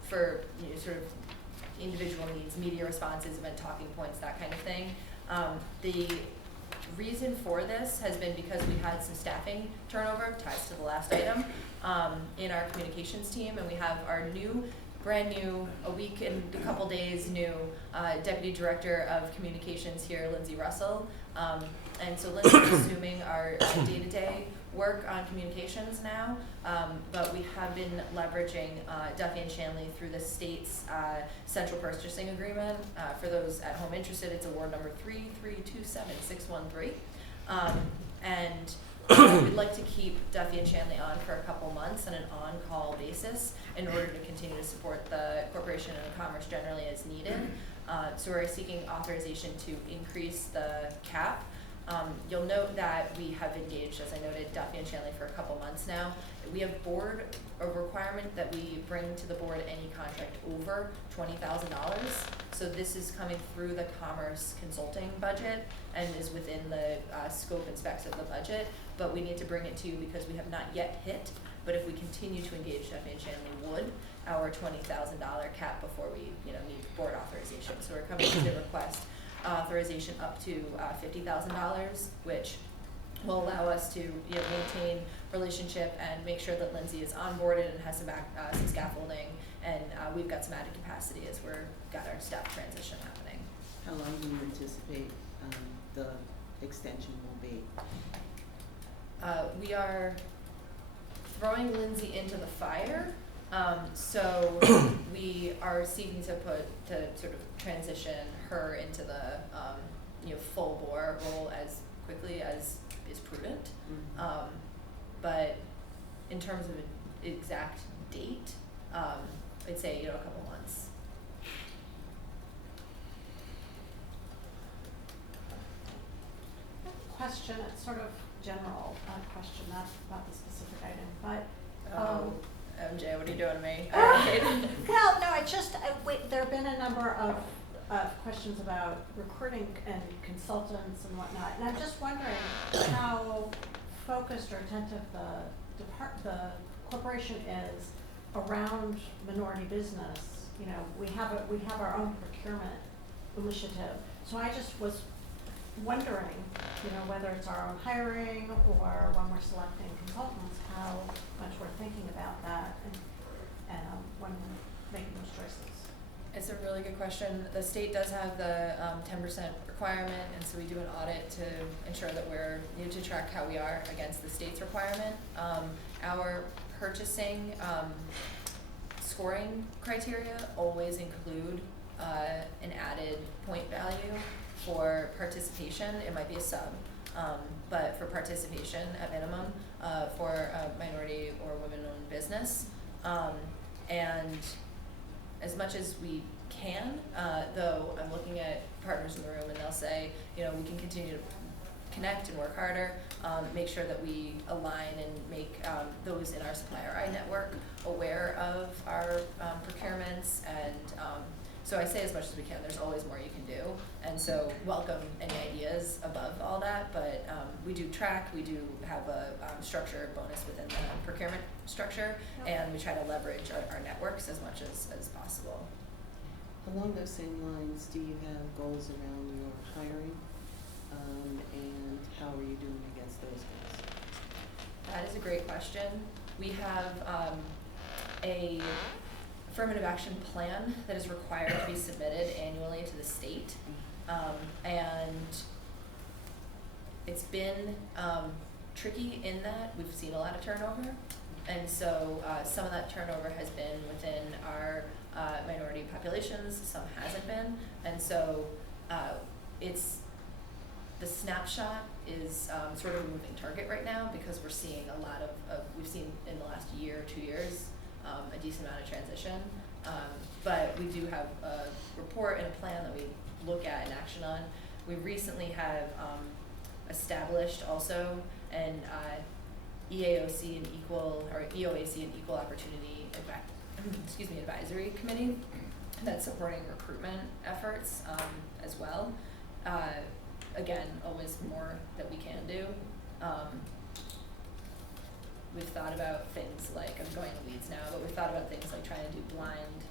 for sort of individual needs, media responses, event talking points, that kind of thing. The reason for this has been because we had some staffing turnover, ties to the last item, in our communications team, and we have our brand new, a week and a couple days new Deputy Director of Communications here, Lindsay Russell. And so Lindsay's assuming our day-to-day work on communications now, but we have been leveraging Duffy and Shanley through the state's central purchasing agreement. For those at home interested, it's award number 3327613. And we'd like to keep Duffy and Shanley on for a couple months on an on-call basis in order to continue to support the corporation and commerce generally as needed. So we're seeking authorization to increase the cap. You'll note that we have engaged, as I noted, Duffy and Shanley for a couple months now. We have a requirement that we bring to the board any contract over $20,000. So this is coming through the commerce consulting budget and is within the scope and specs of the budget, but we need to bring it to you because we have not yet hit. But if we continue to engage Duffy and Shanley would, our $20,000 cap before we need board authorization. So we're coming to request authorization up to $50,000, which will allow us to maintain relationship and make sure that Lindsay is onboarded and has some scaffolding, and we've got some added capacity as we're got our staff transition happening. How long do you anticipate the extension will be? We are throwing Lindsay into the fire, so we are seeking to sort of transition her into the full bore role as quickly as is prudent. But in terms of an exact date, I'd say a couple months. Question, it's sort of general question, not about the specific item, but. MJ, what are you doing to me? Well, no, there have been a number of questions about recruiting and consultants and whatnot, and I'm just wondering how focused or attentive the corporation is around minority business. We have our own procurement initiative, so I just was wondering, whether it's our own hiring or when we're selecting consultants, how much we're thinking about that and when we're making those choices. It's a really good question. The state does have the 10% requirement, and so we do an audit to ensure that we're to track how we are against the state's requirement. Our purchasing scoring criteria always include an added point value for participation. It might be a sub, but for participation at minimum for a minority or women-owned business. And as much as we can, though I'm looking at partners in the room and they'll say, we can continue to connect and work harder, make sure that we align and make those in our CommerceRI network aware of our procurements, and so I say as much as we can. There's always more you can do, and so welcome any ideas above all that, but we do track, we do have a structure bonus within the procurement structure, and we try to leverage our networks as much as possible. Along those same lines, do you have goals around your hiring, and how are you doing against those goals? That is a great question. We have a affirmative action plan that is required to be submitted annually to the state, and it's been tricky in that we've seen a lot of turnover, and so some of that turnover has been within our minority populations, some hasn't been, and so it's the snapshot is sort of a moving target right now because we're seeing a lot of we've seen in the last year, 2 years, a decent amount of transition, but we do have a report and a plan that we look at and action on. We recently have established also an EOAC and equal opportunity advisory committee that's supporting recruitment efforts as well. Again, always more that we can do. We've thought about things like, I'm going to weeds now, but we've thought about things like trying to do blind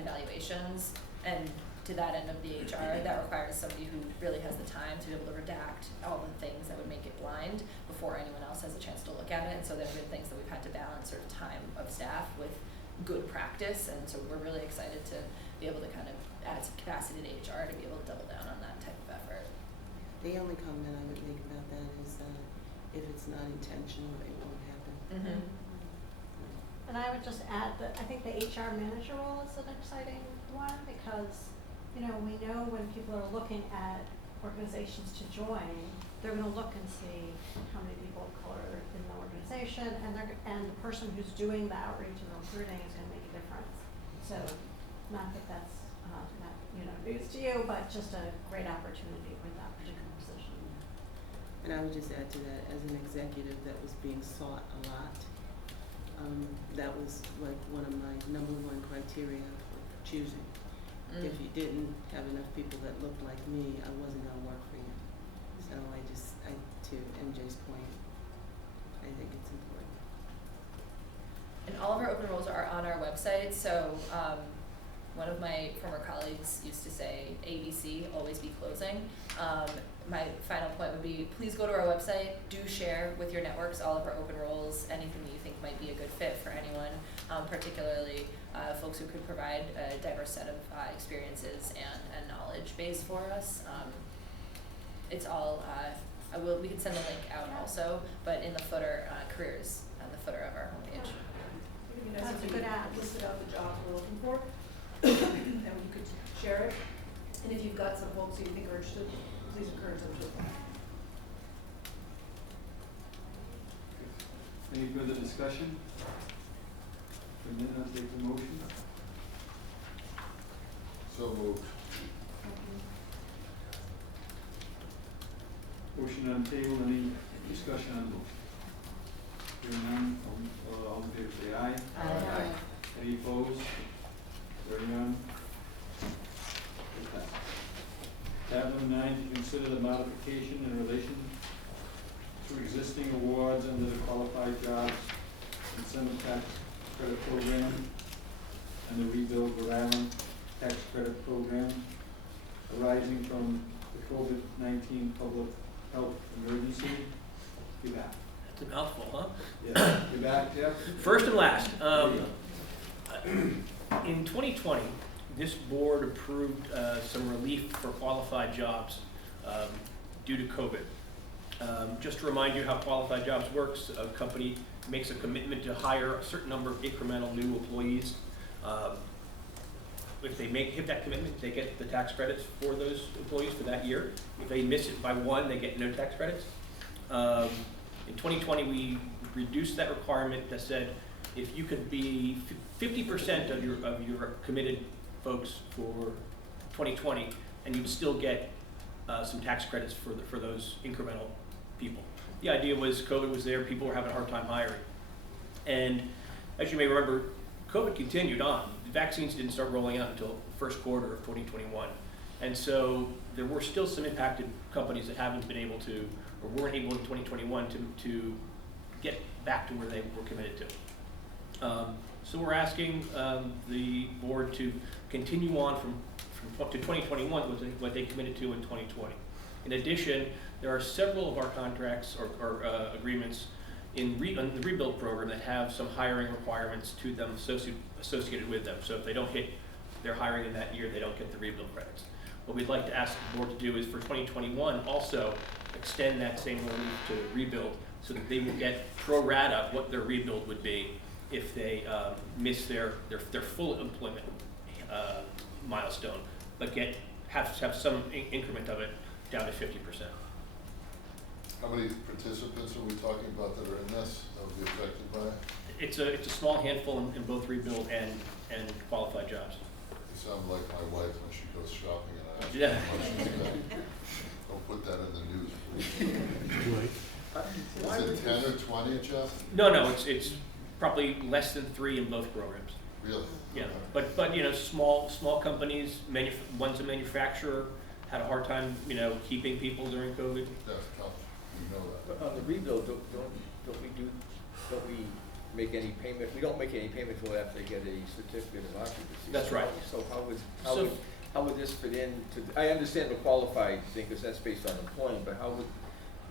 evaluations, and to that end of the HR, that requires somebody who really has the time to be able to redact all the things that would make it blind before anyone else has a chance to look at it. And so there have been things that we've had to balance sort of time of staff with good practice, and so we're really excited to be able to kind of add some capacity to HR to be able to double down on that type of effort. The only comment I would make about that is if it's not intentional, it won't happen. Mm-hmm. And I would just add that I think the HR manager role is an exciting one because, we know when people are looking at organizations to join, they're going to look and see how many people of color are in the organization, and the person who's doing the outreach and recruiting is going to make a difference. So, not that that's news to you, but just a great opportunity with that particular position. And I would just add to that, as an executive that was being sought a lot, that was like one of my number one criteria for choosing. If you didn't have enough people that looked like me, I wasn't going to work for you. So to MJ's point, I think it's important. And all of our open roles are on our website, so one of my former colleagues used to say, ABC, always be closing. My final point would be, please go to our website, do share with your networks all of our open roles, anything that you think might be a good fit for anyone, particularly folks who could provide a diverse set of experiences and knowledge base for us. It's all, we can send the link out also, but in the footer, careers, on the footer of our homepage. That's a good ad. Listed out the jobs we're looking for, and you could share it. And if you've got some folks who you think are interested, please encourage them to apply. Any further discussion? For a minute, I'll take the motion. So moved. Motion on the table, any discussion on the motion? Hearing none, all in favor say aye. Aye. Any opposed? Hearing none. Tab number 9, to consider the modification in relation to existing awards under the Qualified Jobs Incentive Tax Credit Program and the Rebuild Rhode Island Tax Credit Program arising from the COVID-19 public health emergency. You back? It's a mouthful, huh? Yeah. You back, Jeff? First and last, in 2020, this board approved some relief for qualified jobs due to COVID. Just to remind you how qualified jobs works, a company makes a commitment to hire a certain number of incremental new employees. If they hit that commitment, they get the tax credits for those employees for that year. If they miss it by one, they get no tax credits. In 2020, we reduced that requirement that said if you could be 50% of your committed folks for 2020, and you'd still get some tax credits for those incremental people. The idea was COVID was there, people were having a hard time hiring. And as you may remember, COVID continued on. The vaccines didn't start rolling out until the first quarter of 2021. And so there were still some impacted companies that haven't been able to, or weren't able in 2021 to get back to where they were committed to. So we're asking the board to continue on to 2021 what they committed to in 2020. In addition, there are several of our contracts or agreements on the rebuild program that have some hiring requirements to them associated with them. So if they don't hit their hiring in that year, they don't get the rebuild credits. What we'd like to ask the board to do is for 2021 also extend that same relief to rebuild so that they will get pro rata what their rebuild would be if they miss their full employment milestone, but have some increment of it down to 50%. How many participants are we talking about that are in this, that would be affected by it? It's a small handful in both rebuild and qualified jobs. You sound like my wife when she goes shopping and I ask Yeah. her how much she's got. Don't put that in the news, please. Is it 10 or 20, Jeff? No, it's probably less than 3 in both programs. Really? Yeah, but small companies, one's a manufacturer, had a hard time, you know, keeping people during COVID. That's tough, you know that. But on the rebuild, don't we make any payment, we don't make any payment until after they get a certificate of occupancy. That's right. So So- how would this fit in to, I understand the qualified thing, because that's based on employment, but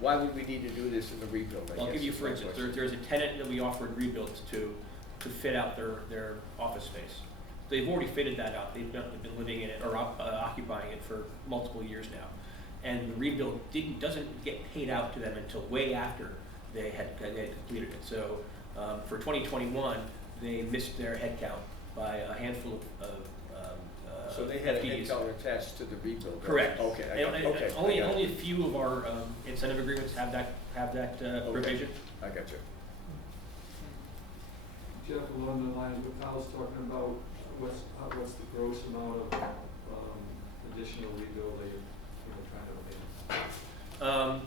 why would we need to do this in the rebuild? I I'll guess give you, is for my instance, question. there's a tenant that we offered rebuilds to fit out their office space. They've already fitted that out, they've been living in it or occupying it for multiple years now. And the rebuild doesn't get paid out to them until way after they had completed it. So, for 2021, they missed their head count by a handful of So they had a FTEs. headcount attached to the rebuild? Correct. Okay, And okay. only I got it. a few of our incentive agreements have that provision. I got you. Jeff, along the lines of what Kyle's talking about, what's the gross amount of additional rebuild that you're trying to make?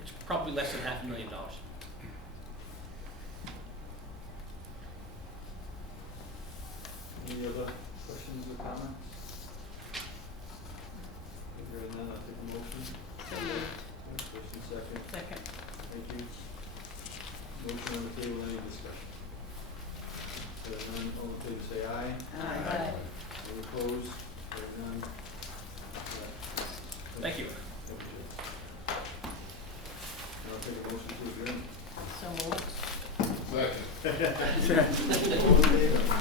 It's probably less than $500,000. Any other questions or comments? Hearing none, I'll take a motion. First and second. Second. Thank you. Motion on the table, any discussion? Hearing none, all in favor say aye. Aye. All opposed? Hearing none. Thank you. Now I'll take a motion to adjourn. So moved. Second. All in favor?